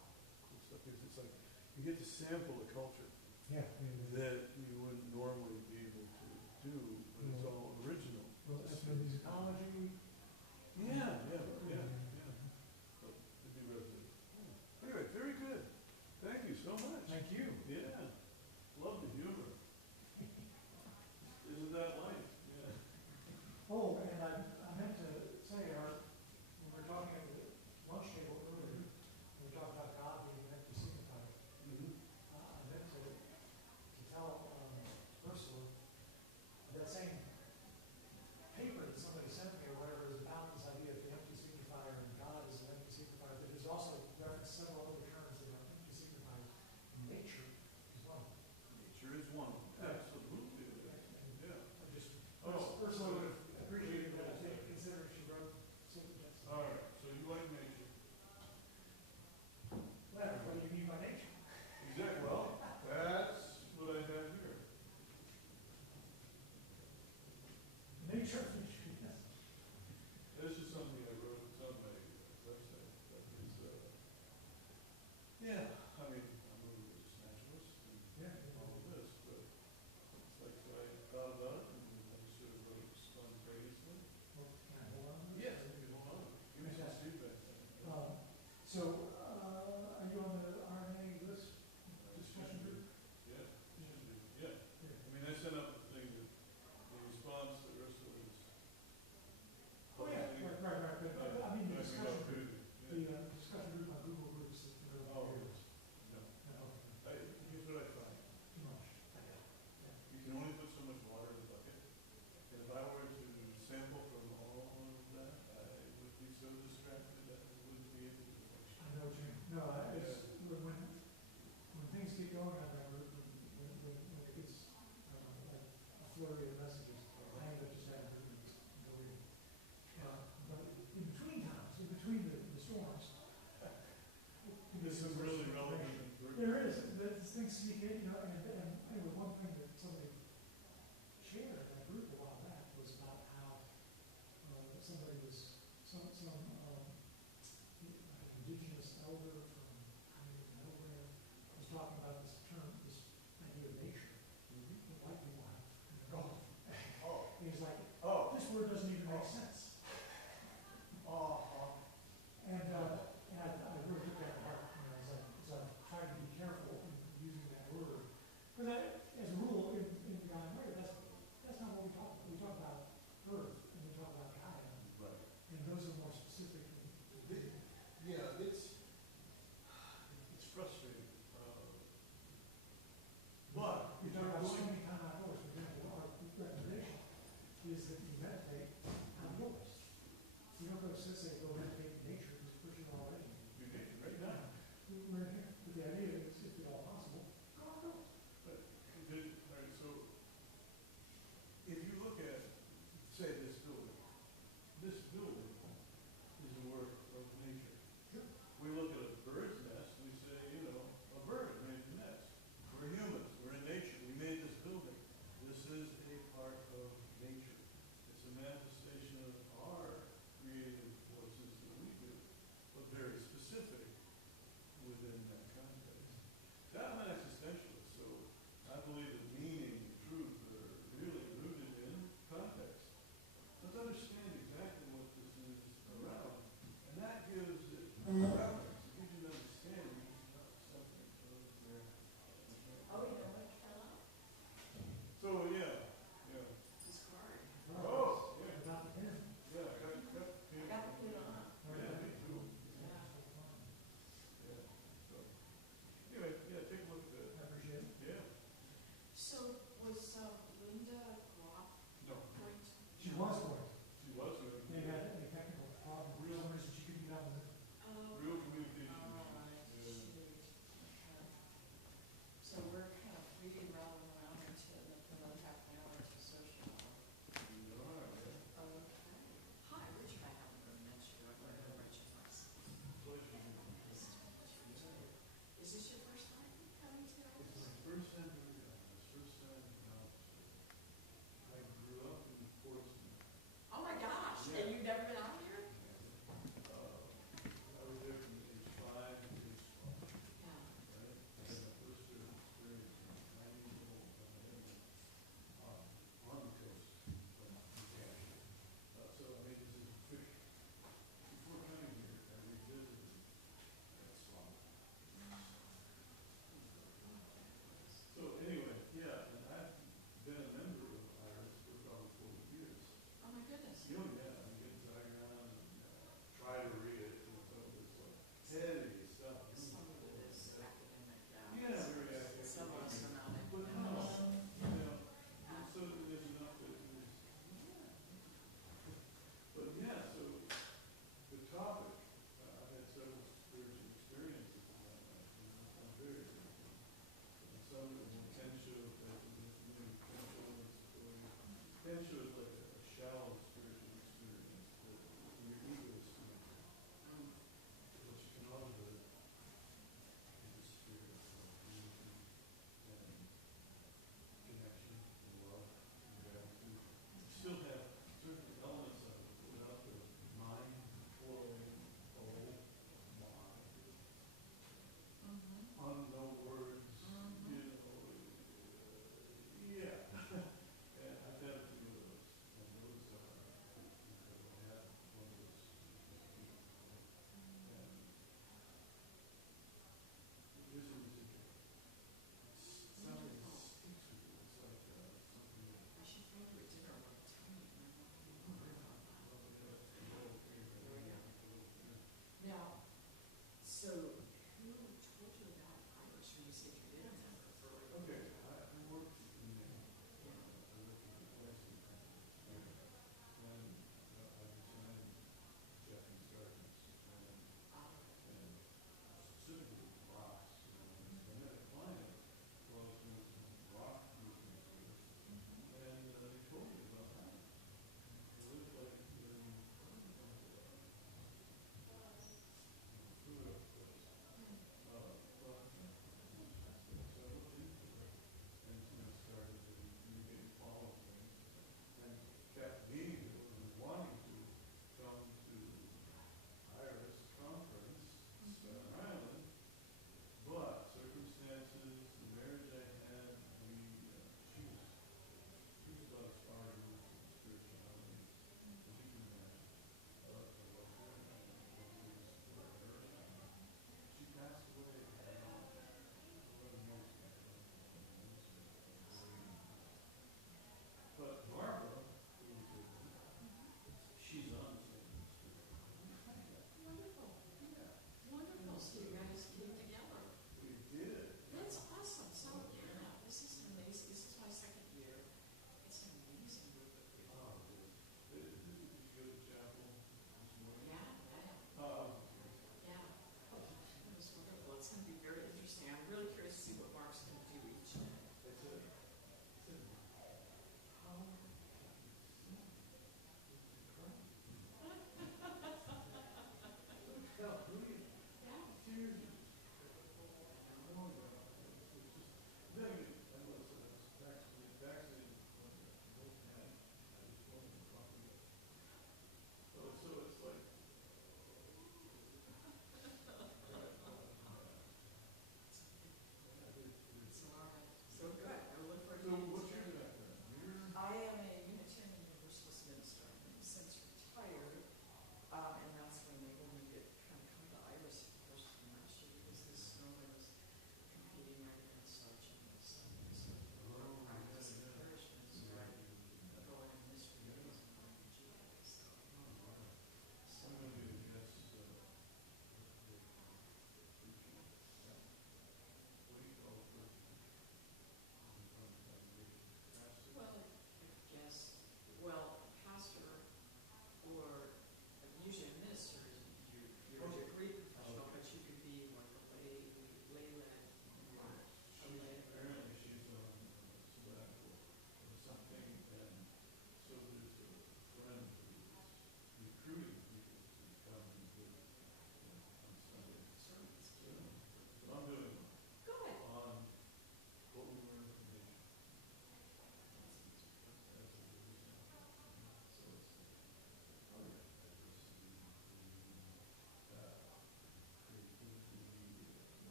cool stuff. Because it's like, you get to sample a culture Yeah. that you wouldn't normally be able to do, but it's all original. Well, ethnomusicology. Yeah. But it'd be resident. Anyway, very good. Thank you so much. Thank you. Yeah, love the humor. Isn't that life? Yeah. Oh, and I meant to say, when we're talking And he's like, oh, this word doesn't even make sense. And I really took that to heart, you know, as I tried to be careful in using that word. Because as a rule, in Beyond Word, that's not what we talk about. We talk about Earth, and we talk about Gaia, Right. and those are more specific. Yeah, it's frustrating. But We talk about spending time outdoors. For example, our recommendation is that you meditate outdoors.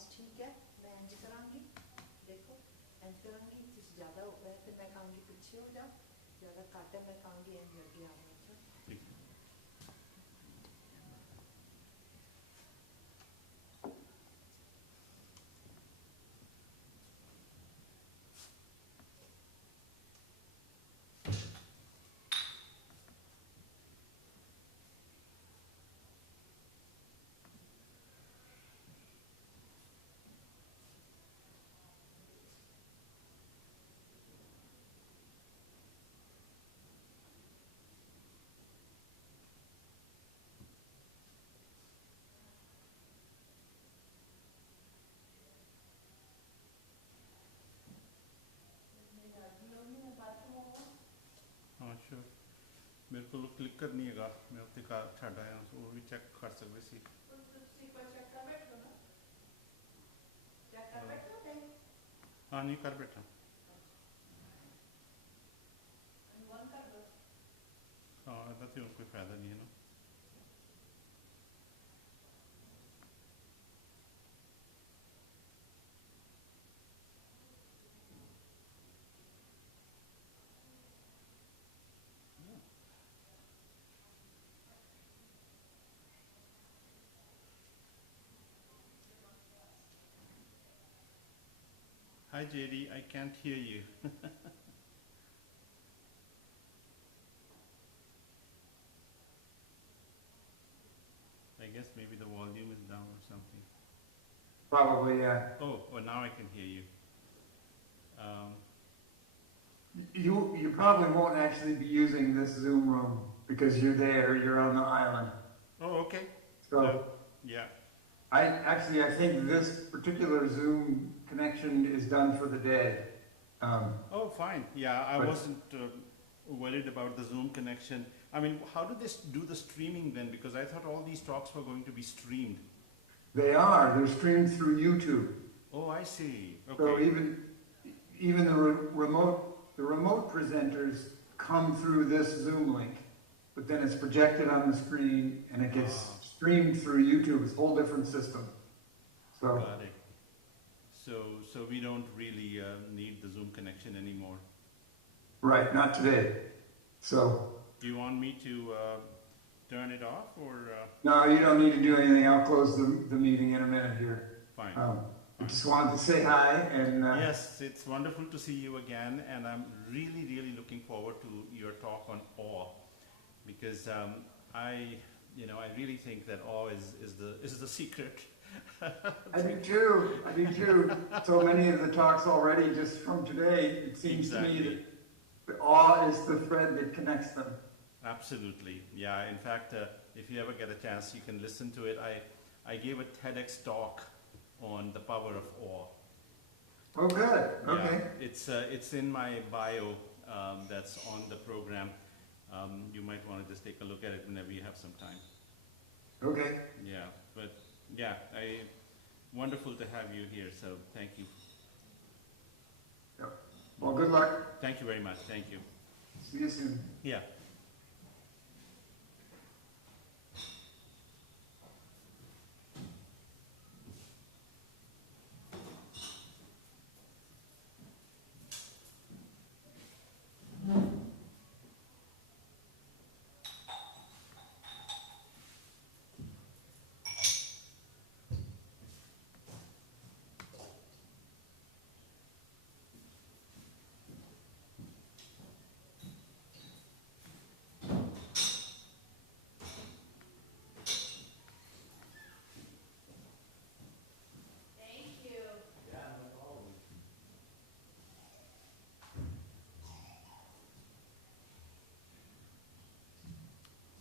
बस ठीक है मैं इंज करांगी देखो इंज करांगी तुम ज़्यादा हो गया फिर मैं कहूँगी पीछे हो जाओ ज़्यादा घट है मैं कहूँगी इंज लगे आओ अच्छा हाँ श्योर मेरे को क्लिक करनी हैगा मैं अपने कार छड़ आया वो भी चेक कर सकते सी हाँ नहीं कर बैठा हाँ ऐसा तो कोई फायदा नहीं है ना Hi JD, I can't hear you. I guess maybe the volume is down or something. Probably, yeah. Oh, well now I can hear you. You probably won't actually be using this Zoom room because you're there, you're on the island. Oh, okay. So, yeah. I think this particular Zoom connection is done for the day. Oh, fine. Yeah, I wasn't worried about the Zoom connection. I mean, how do they do the streaming then? Because I thought all these talks were going to be streamed. They are. They're streamed through YouTube. Oh, I see. Okay. So even the remote presenters come through this Zoom link, but then it's projected on the screen and it gets streamed through YouTube. It's a whole different system. So. Got it. So we don't really need the Zoom connection anymore. Right, not today. So. Do you want me to turn it off or? No, you don't need to do anything. I'll close the meeting in a minute here. Fine. I just wanted to say hi and. Yes, it's wonderful to see you again, and I'm really, really looking forward to your talk on awe, because I really think that awe is the secret. I do too. So many of the talks already, just from today, it seems to me that awe is the thread that connects them. Absolutely, yeah. In fact, if you ever get a chance, you can listen to it. I gave a TEDx talk on the power of awe. Oh, good. Okay. Yeah, it's in my bio. That's on the program. You might want to just take a look at it whenever you have some time. Okay. Yeah, but yeah, wonderful to have you here. So thank you. Yep. Well, good luck. Thank you very much. Thank you. See you soon. Yeah.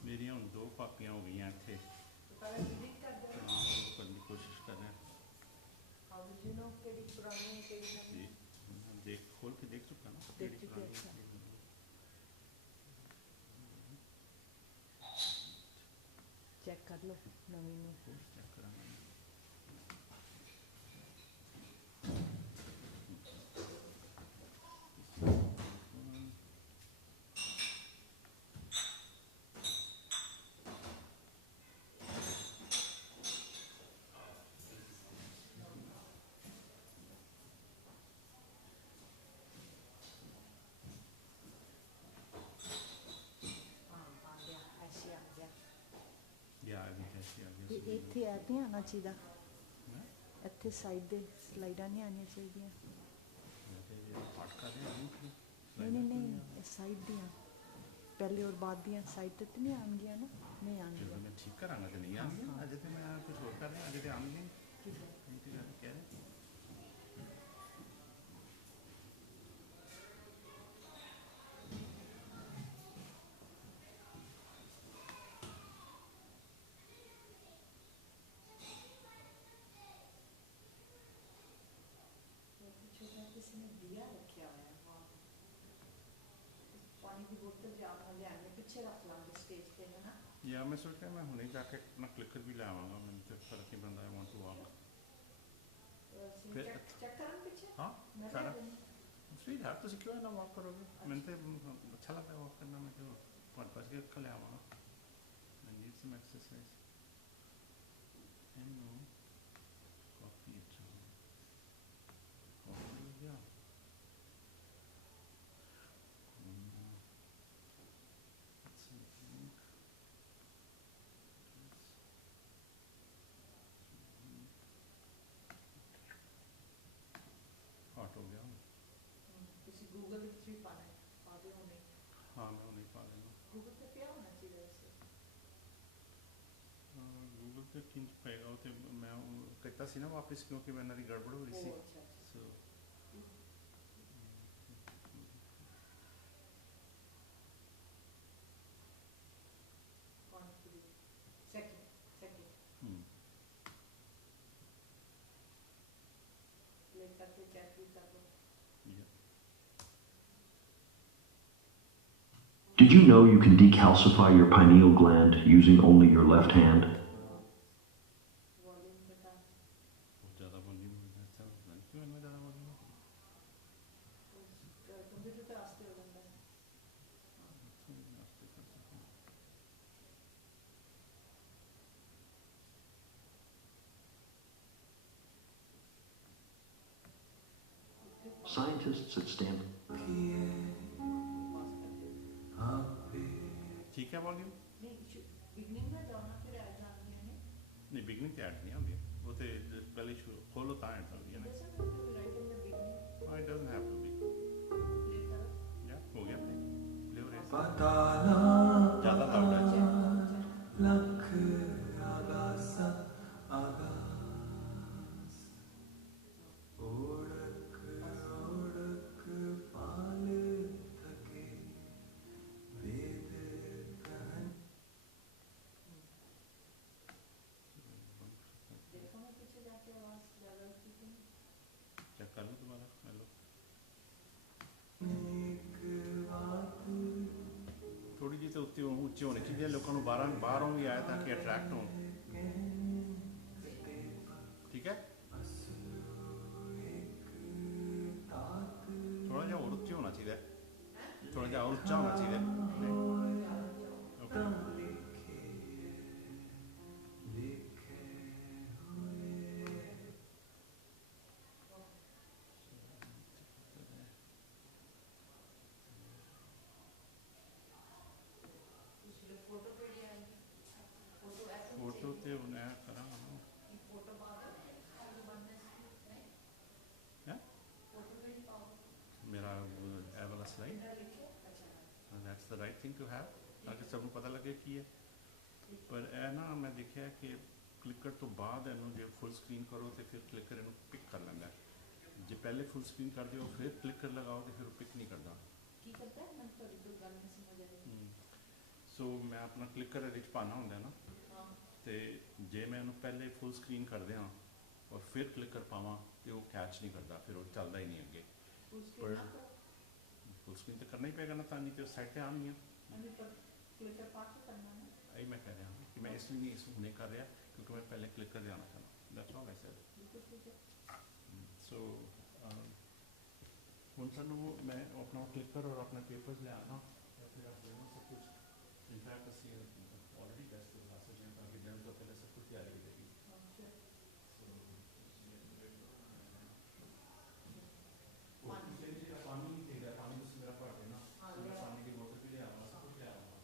मेरी हम दो कापियाँ हो गई हैं थे करने की कोशिश कर रहे हैं देख खोल के देख चुका ना चेक कर लो नवीन चेक कराना ਗੈਪ ਨਹੀਂ ਆਉਣਾ ਚਾਹੀਦਾ, ਇੱਥੇ ਸਾਈਡ ਦੇ ਸਲਾਈਡਾਂ ਨਹੀਂ ਆਉਣੀਆਂ ਚਾਹੀਦੀਆਂ। ਨਹੀਂ ਨਹੀਂ ਨਹੀਂ, ਇਹ ਸਾਈਡ ਦੀਆਂ ਪਹਿਲੇ ਔਰ ਬਾਅਦ ਦੀਆਂ ਸਾਈਡ ਤੇ ਨਹੀਂ ਆਉਣਗੀਆਂ ਨਾ, ਨਹੀਂ ਆਉਣਗੀਆਂ। ਮੈਂ ਠੀਕ ਕਰਾਂਗਾ ਤੇ ਨਹੀਂ ਆਉਣਗੀਆਂ, ਅਜੇ ਤੇ ਮੈਂ ਕੁਝ ਹੋਰ ਕਰ ਰਿਹਾ, ਅਜੇ ਤੇ ਆਉਣਗੀਆਂ ਕਹਿ ਰਹੇ। किसी ने दिया रखा हुआ है वहाँ, पानी की बोतल भी आप लिया पीछे रख लांगे स्टेज पे, है ना। या मैं सोच रहा मैं हुने जाके अपना क्लिकर भी ले आवांगा, मैंने तो फर्क नहीं पड़ता, I want to walk. Check करें पीछे। हाँ सारा स्वीट है, तो क्यों ना वॉक करोगे, मैंने तो अच्छा लगता है वॉक करना, मैं जो पर्पस के कल ले आवांगा। I need some exercise and no coffee. अच्छा कॉफी हो गया, हॉट हो गया। किसी गूगल भी पाना है, पादे होने। हाँ मैं उन्हें पा लेना। गूगल पे क्या होना चाहिए वैसे? गूगल पे किंच पेगा होते मैं कहता सी ना वापस, क्योंकि मैं नरी गड़बड़ हो रही सी। सो Did you know you can decalcify your pineal gland using only your left hand? Scientists at Stanford. ठीक है वॉल्यूम? बिगनिंग में जाना फिर ऐड आती है नहीं, बिगनिंग तो ऐड नहीं आती, वो तो पहले खोलो तो ऐड आती है ना। हाँ, it doesn't have to be. या हो गया प्ले, प्ले हो रहा है ज़्यादा लाउड है। लख आगास आगास ओढ़क ओढ़क पाल थके वेद कहन। देखो मैं पीछे जाके आवाज ज़्यादा अच्छी थी। चेक कर लो दोबारा, हेलो। थोड़ी जी तो ऊंची होनी चाहिए, लोगों को बाहरों भी आया ताकि अट्रैक्ट हो। ठीक है, थोड़ा जा और ऊंची होना चाहिए, थोड़ा जा और ऊंचा होना चाहिए। ओके फोटो ते उन्हें करा मेरा ए वाला slide, that's the right thing to have, ताकि सबको पता लगे कि है। पर ए ना मैं देखा है कि क्लिकर तो बाद इन्हों जो फुल स्क्रीन करो तो फिर क्लिकर इन्हों पिक कर लेंदा है, जो पहले फुल स्क्रीन कर दियो फिर क्लिकर लगाओ तो फिर पिक नहीं करता। की करता है मैं थोड़ी तो गल नहीं समझ आ रही। सो मैं अपना क्लिकर विच पाना होंदा है ना, तो जे मैं उन्हें पहले फुल स्क्रीन कर दिया और फिर क्लिकर पावा तो वो कैच नहीं करता, फिर वो चलता ही नहीं अगे। पर फुल स्क्रीन तो करना ही पेगा ना, तानी तो साइड पे आनी है। यही मैं कह रहा हूँ कि मैं इसलिए नहीं इसको नहीं कर रहा क्योंकि मैं पहले क्लिकर जाना चाहता, दैट्स ऑल आई सेड। सो उन सानू मैं अपना क्लिकर और अपने पेपर्स ले आना, फिर आप दोनों सब कुछ इनफैक्ट ਅਸੀਂ ऑलरेडी बेस्ट क्लासेस हैं ताकि जन तो पहले सब कुछ तैयारी हो जाएगी। पानी नहीं चाहिए, पानी उससे मेरा पड़ है ना, पानी की बोतल भी ले आऊँगा, सब कुछ ले आऊँगा।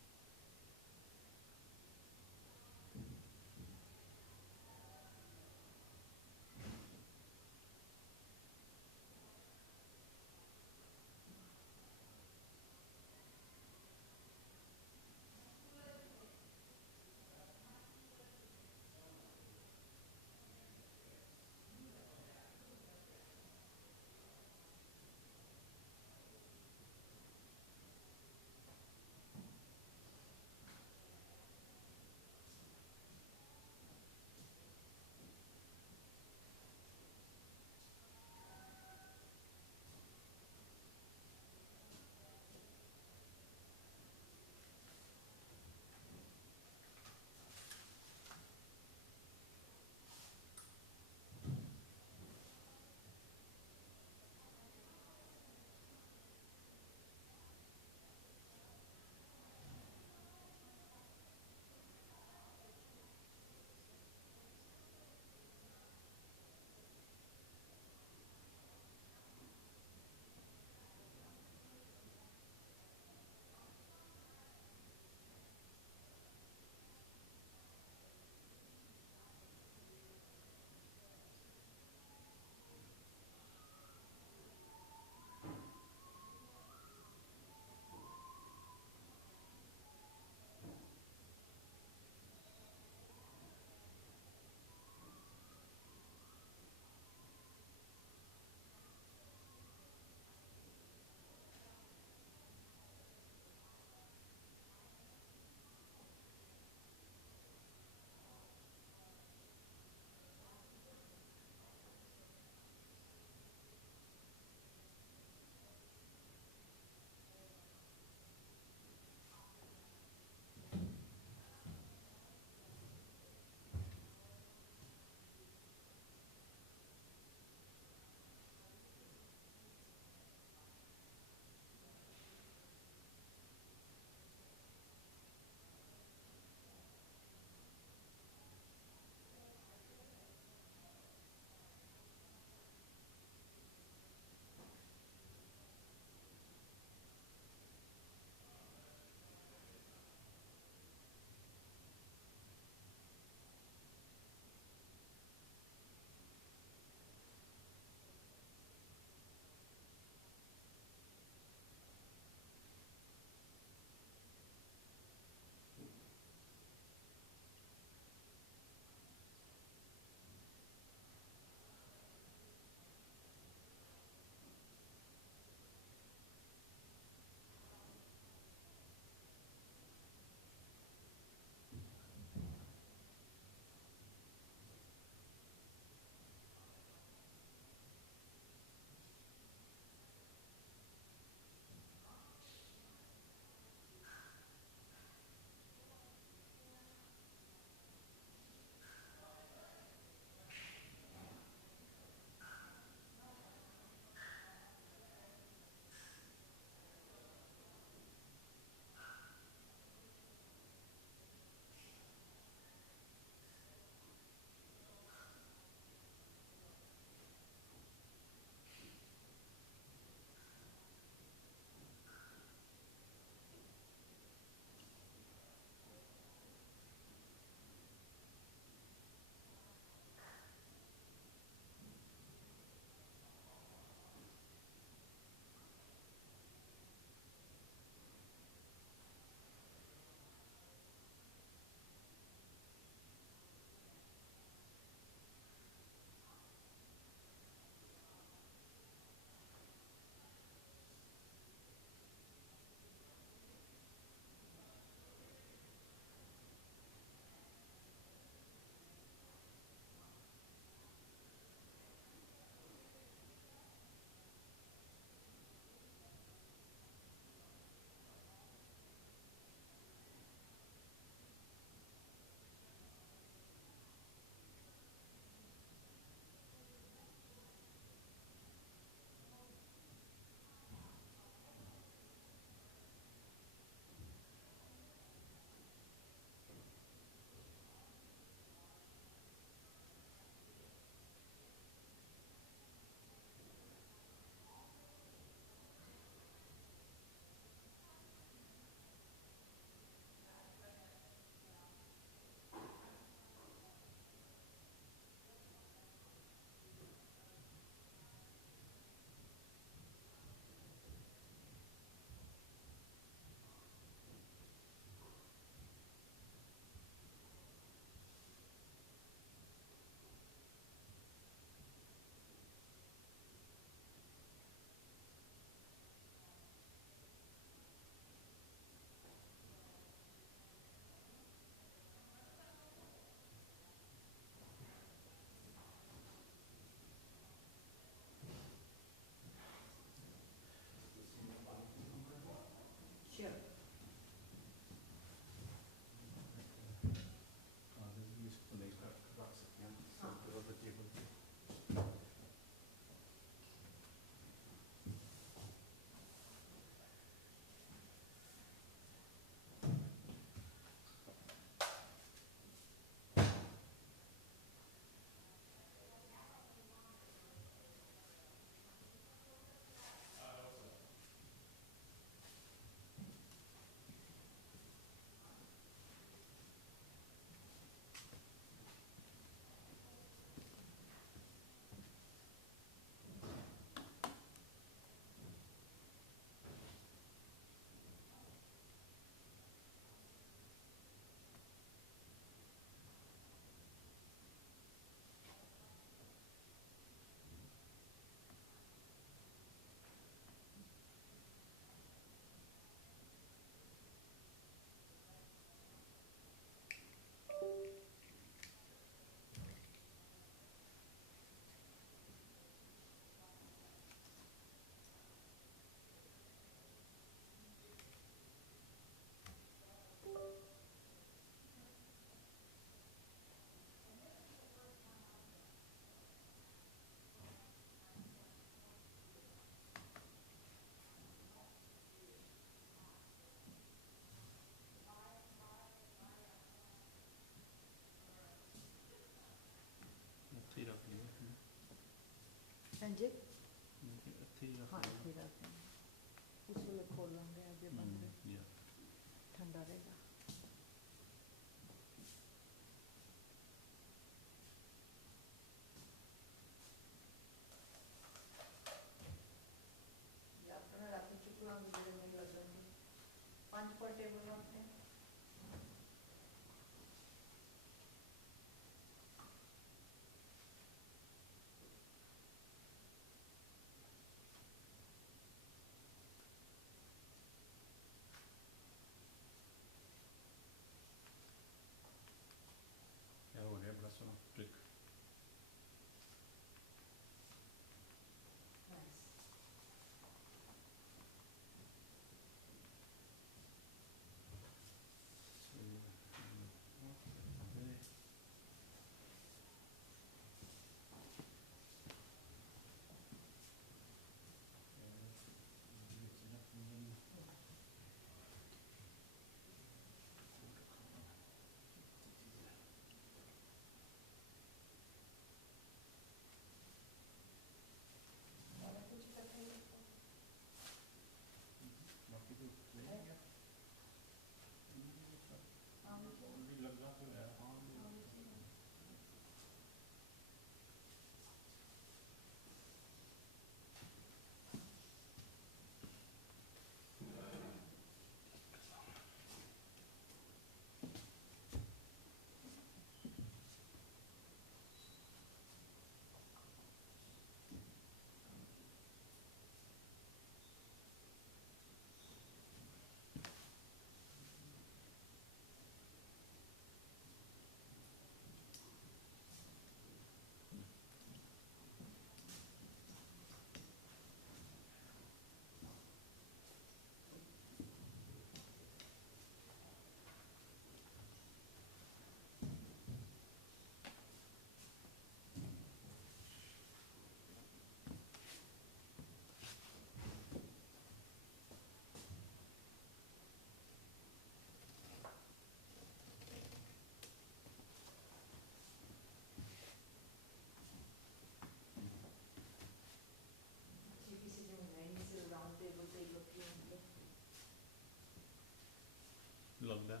ਲੱਗਦਾ?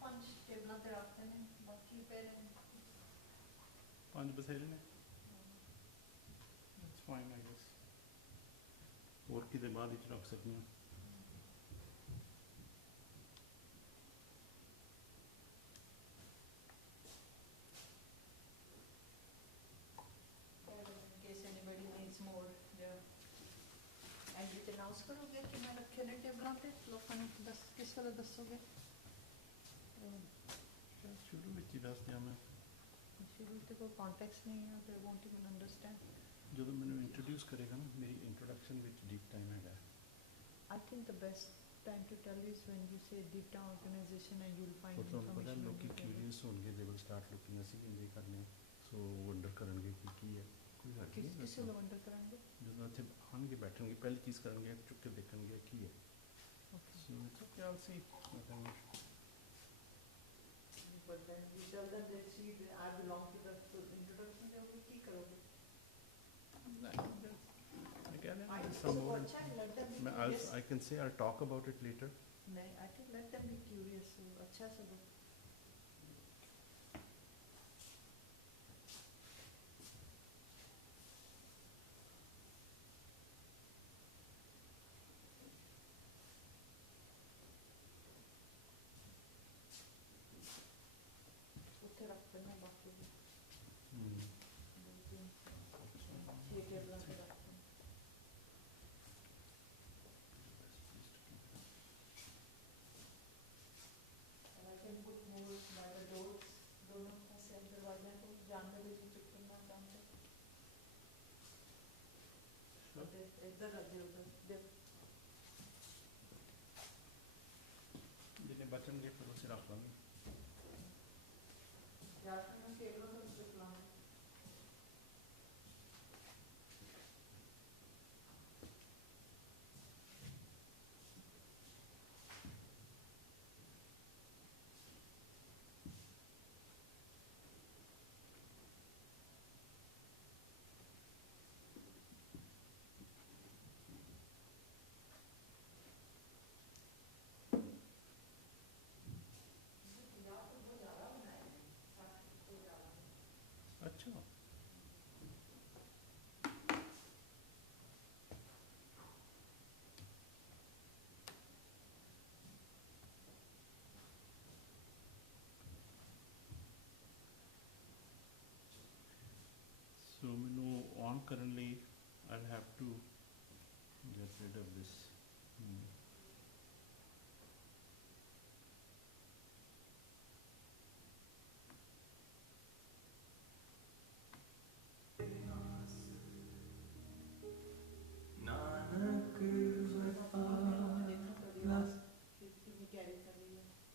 ਪੰਜ ਟੇਬਲਾਂ ਤੇ ਰੱਖਦੇ ਨੇ, ਬਾਕੀ ਪਏ ਨੇ। 5 ਬਥੇਰੇ ਨੇ? That's fine, I guess. ਹੋਰ ਕਿਤੇ ਬਾਅਦ ਵਿੱਚ ਰੱਖ ਸਕਦੇ ਹਾਂ। In case anybody needs more, yeah. And you announce ਕਰੋਗੇ ਕਿ ਮੈਂ ਰੱਖੇ ਨੇ ਟੇਬਲਾਂ ਤੇ, ਲੋਕਾਂ ਨੂੰ ਕਿਸ ਵੇਲੇ ਦੱਸੋਗੇ? ਸ਼ੁਰੂ ਵਿੱਚ ਹੀ ਦੱਸ ਦਿਆਂ ਮੈਂ। ਸ਼ੁਰੂ ਤੇ ਕੋਈ ਕੰਟੈਕਸਟ ਨਹੀਂ ਹੈ, they won't even understand. ਜਦੋਂ ਮੈਨੂੰ ਇੰਟਰੋਡਿਊਸ ਕਰੇਗਾ ਨਾ, ਮੇਰੀ ਇੰਟਰੋਡਕਸ਼ਨ ਵਿੱਚ ਡੀਪ ਟਾਈਮ ਹੈਗਾ। I think the best time to tell is when you say deep down organization and you'll find ਤੁਹਾਨੂੰ ਪਤਾ information. ਲੋਕੀ ਕਿਊਰੀਅਸ ਹੋਣਗੇ, ਦੇ ਵਿਲ ਸਟਾਰਟ ਲੁਕਿੰਗ, ਅਸੀਂ ਇੰਜੇ ਕਰਨੇ, ਸੋ ਵੰਡਰ ਕਰਨਗੇ ਕਿ ਕੀ ਹੈ। ਕੋਈ ਹੱਥ ਨਹੀਂ ਕਿਸੇ ਨੂੰ ਵੰਡਰ ਕਰਾਂਗੇ। ਜਦੋਂ ਇੱਥੇ ਆਉਣਗੇ ਬੈਠਣਗੇ, ਪਹਿਲੀ ਚੀਜ਼ ਕਰਨਗੇ ਚੁੱਕ ਕੇ ਦੇਖਣਗੇ ਕੀ ਹੈ। So it's okay, all C. But then you tell them they see that I belong to the introduction, they will ਕੀ ਕਰੋਗੇ? Some more. अच्छा है, let them be curious. I can say I'll talk about it later. नहीं, I think let them be curious. So अच्छा से दो। ਉੱਥੇ ਰੱਖ ਦੇਣਾ ਬਾਕੀ ਵੀ। ਛੇ ਟੇਬਲਾਂ ਤੇ ਰੱਖ ਦੇਣਾ। And I can put more by the doors, दोनों पासे दरवाजे को जानने के लिए चिपकना चाहते हैं। इधर रख दे, उधर दे। जिन्हें बचनगे फिर उसे रख लांगे। यार मैं टेबल पर चिपकाऊंगा। अच्छा, so ਮੈਨੂੰ on ਕਰਨ ਲਈ I'll have to get rid of this.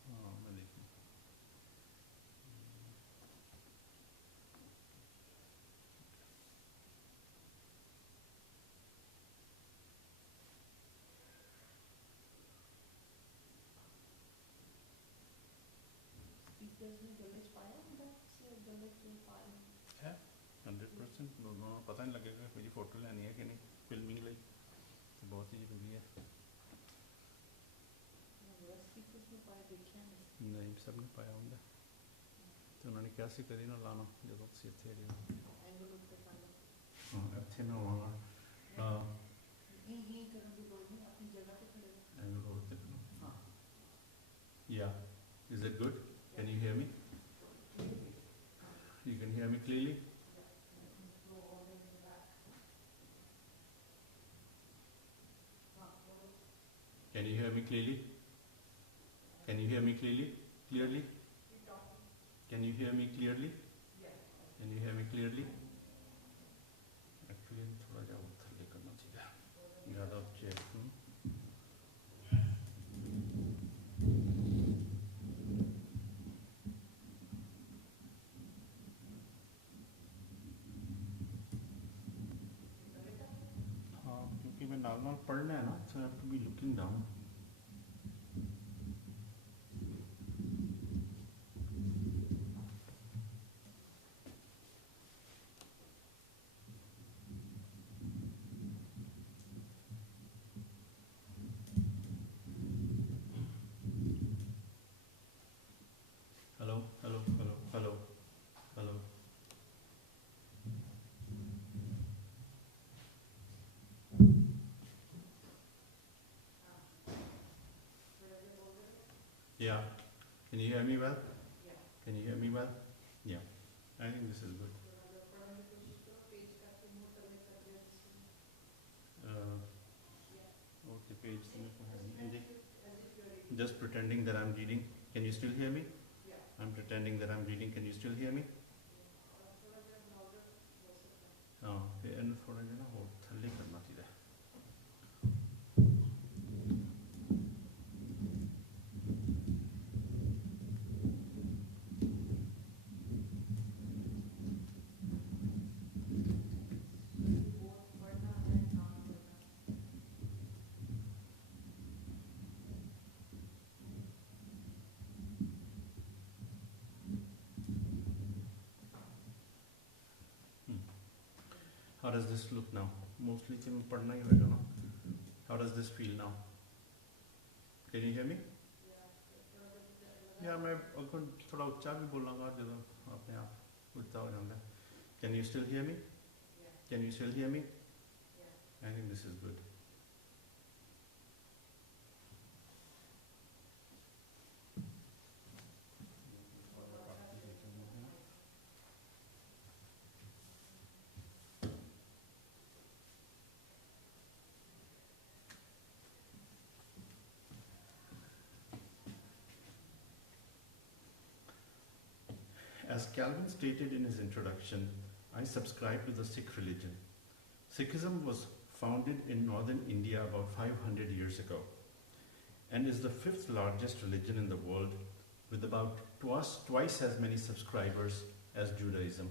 हाँ, मैं देखूँ। स्पीकर्स में गले पाया होगा, से गले पे पाया है 100%। दोनों पता नहीं लगेगा मेरी फोटो लेनी है कि नहीं, फिल्मिंग ਲਈ तो बहुत ही जरूरी है। स्पीकर्स में पाया देखा नहीं। नहीं, सब ने पाया ਹੁੰਦਾ ਤੇ ਉਹਨਾਂ ਨੇ ਕਿਹਾ ਸੀ ਕਦੀ ਨਾ ਲਾਣਾ ਜਦੋਂ ਤੁਸੀਂ ਇੱਥੇ ਰਹੇ ਹੋ। एंगल ਉੱਤੇ ਪਾਇਆ। ਹਾਂ, ਇੱਥੇ ਨਾ ਆਉਣਾ। ਹਾਂ, ही ਕਰਨ ਦੀ ਲੋੜ ਨਹੀਂ, ਆਪਣੀ ਜਗ੍ਹਾ ਤੇ ਖੜੇ ਰਹੋ। ਐਂਗਲ ਹੋਰ ਤੇ ਹਾਂ। Yeah, is it good? Can you hear me? You can hear me clearly? Can you hear me clearly? Can you hear me clearly? Clearly? Can you hear me clearly? Can you hear me clearly? Actually, थोड़ा जा उधर ले करना चाहिए. ज़्यादा check. हाँ, क्योंकि मैं नाल पढ़ना है ना, so I have to be looking down. Hello, hello, hello, hello, hello. Yeah. Can you hear me well? Yeah. Can you hear me well? Yeah. I think this is good. Okay, page. Just pretending that I'm reading. Can you still hear me? Yeah. I'm pretending that I'm reading. Can you still hear me? Oh, and for a How does this look now? Mostly padna hi hoega na. How does this feel now? Can you hear me? Yeah, मैं अगर थोड़ा ऊंचा भी बोलूँगा जब अपने आप उठता हो जाता है. Can you still hear me? Can you still hear me? I think this is good. As Calvin stated in his introduction, I subscribe to the Sikh religion. Sikhism was founded in northern India about 500 years ago and is the 5th largest religion in the world with about twice as many subscribers as Judaism.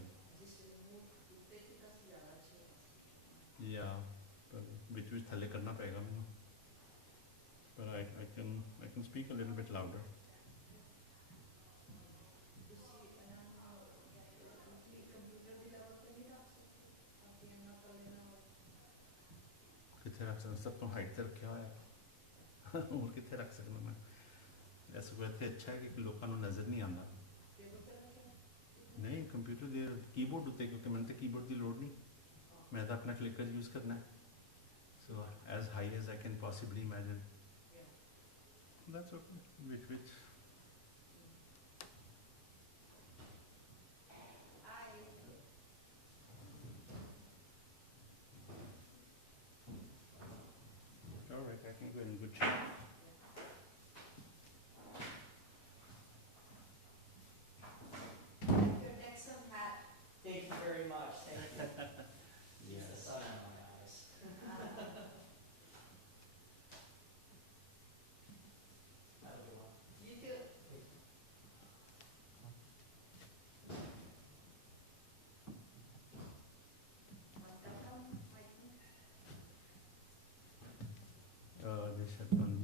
Yeah, which thale karna payega mainu. But I can speak a little bit louder. सब तो height से रखा है और कितने रख सकना मैं ऐसा कहते अच्छा है कि लोगों को नजर नहीं आता नहीं कंप्यूटर दे कीबोर्ड होते क्योंकि मैंने तो कीबोर्ड की लोड नहीं मैं तो अपना क्लिकर यूज करना है so as high as I can possibly imagine that's okay which alright I think we're in good shape. Your Nixon hat. Thank you very much. Thank you. Yes. The sun in my eyes. Have a good one. You too. This had done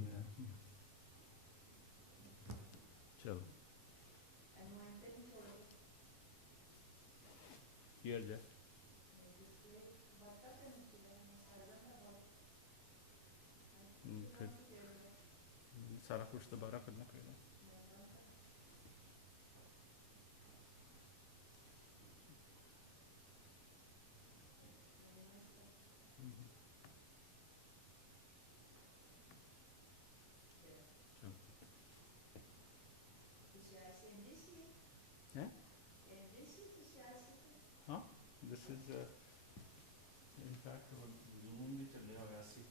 चलो here जा फिर सारा कुछ दोबारा करना पड़ेगा This is in fact Zoom भी चल रहा है वैसे